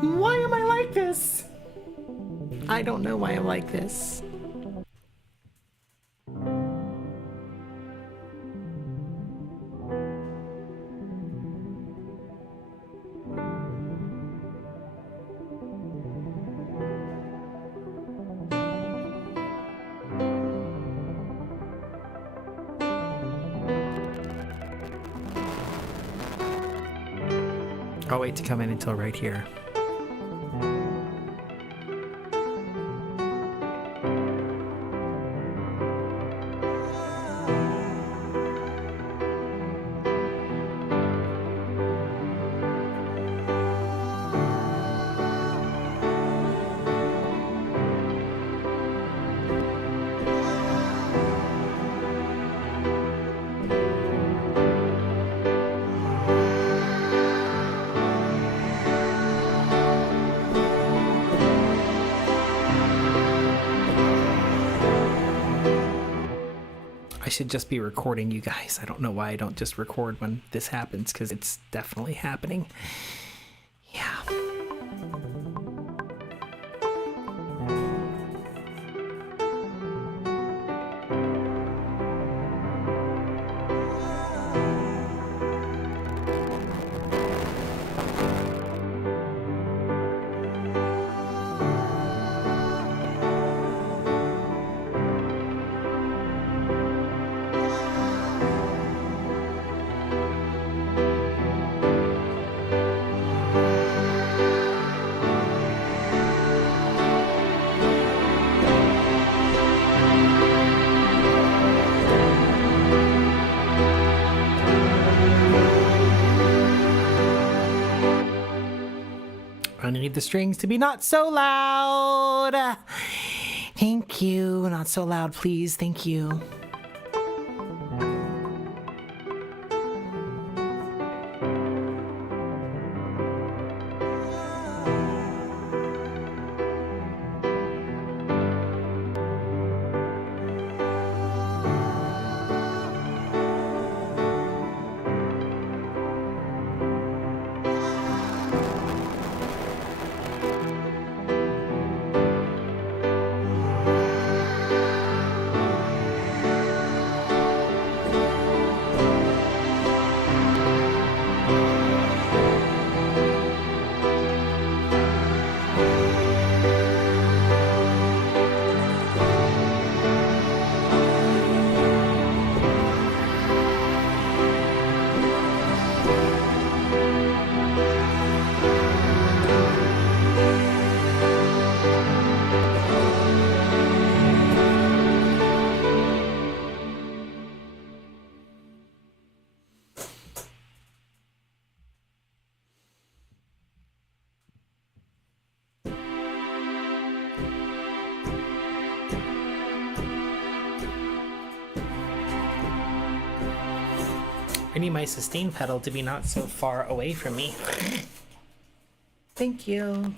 Why am I like this? I don't know why I'm like this. I'll wait to come in until right here. I should just be recording you guys. I don't know why I don't just record when this happens, because it's definitely happening. Yeah. the strings to be not so loud. Thank you. Not so loud, please. Thank you. I need my sustain pedal to be not so far away from me. Thank you.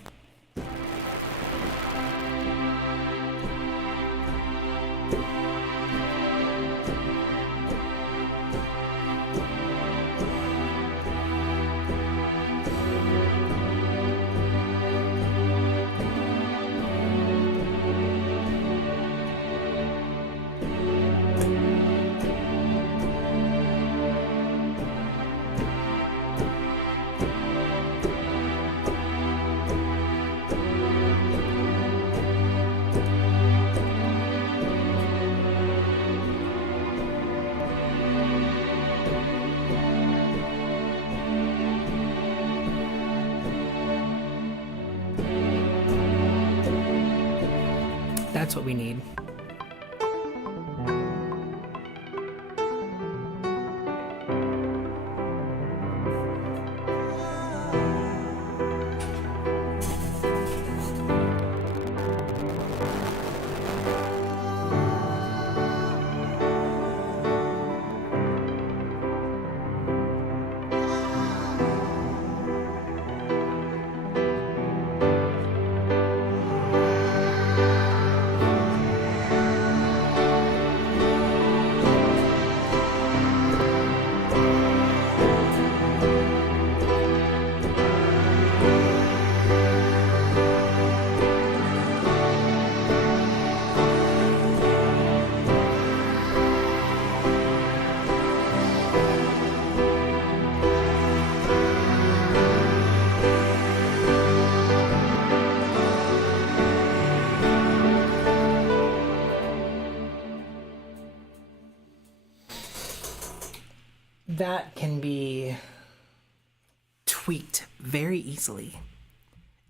That's what we need. That can be tweaked very easily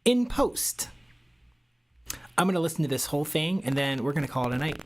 in post. I'm going to listen to this whole thing and then we're going to call it a night.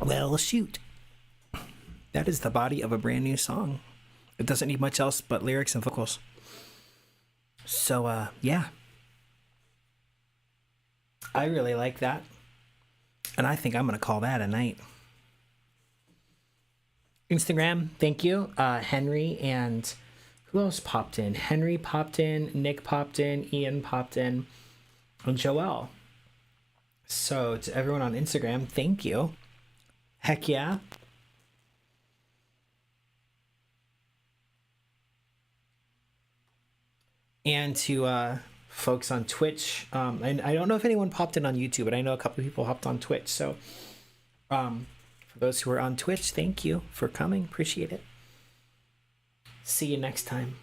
Well, shoot. That is the body of a brand new song. It doesn't need much else but lyrics and vocals. So, yeah. I really like that. And I think I'm going to call that a night. Instagram, thank you. Henry and who else popped in? Henry popped in, Nick popped in, Ian popped in, and Joelle. So to everyone on Instagram, thank you. Heck yeah. And to folks on Twitch, and I don't know if anyone popped in on YouTube, but I know a couple of people hopped on Twitch. So for those who are on Twitch, thank you for coming. Appreciate it. See you next time.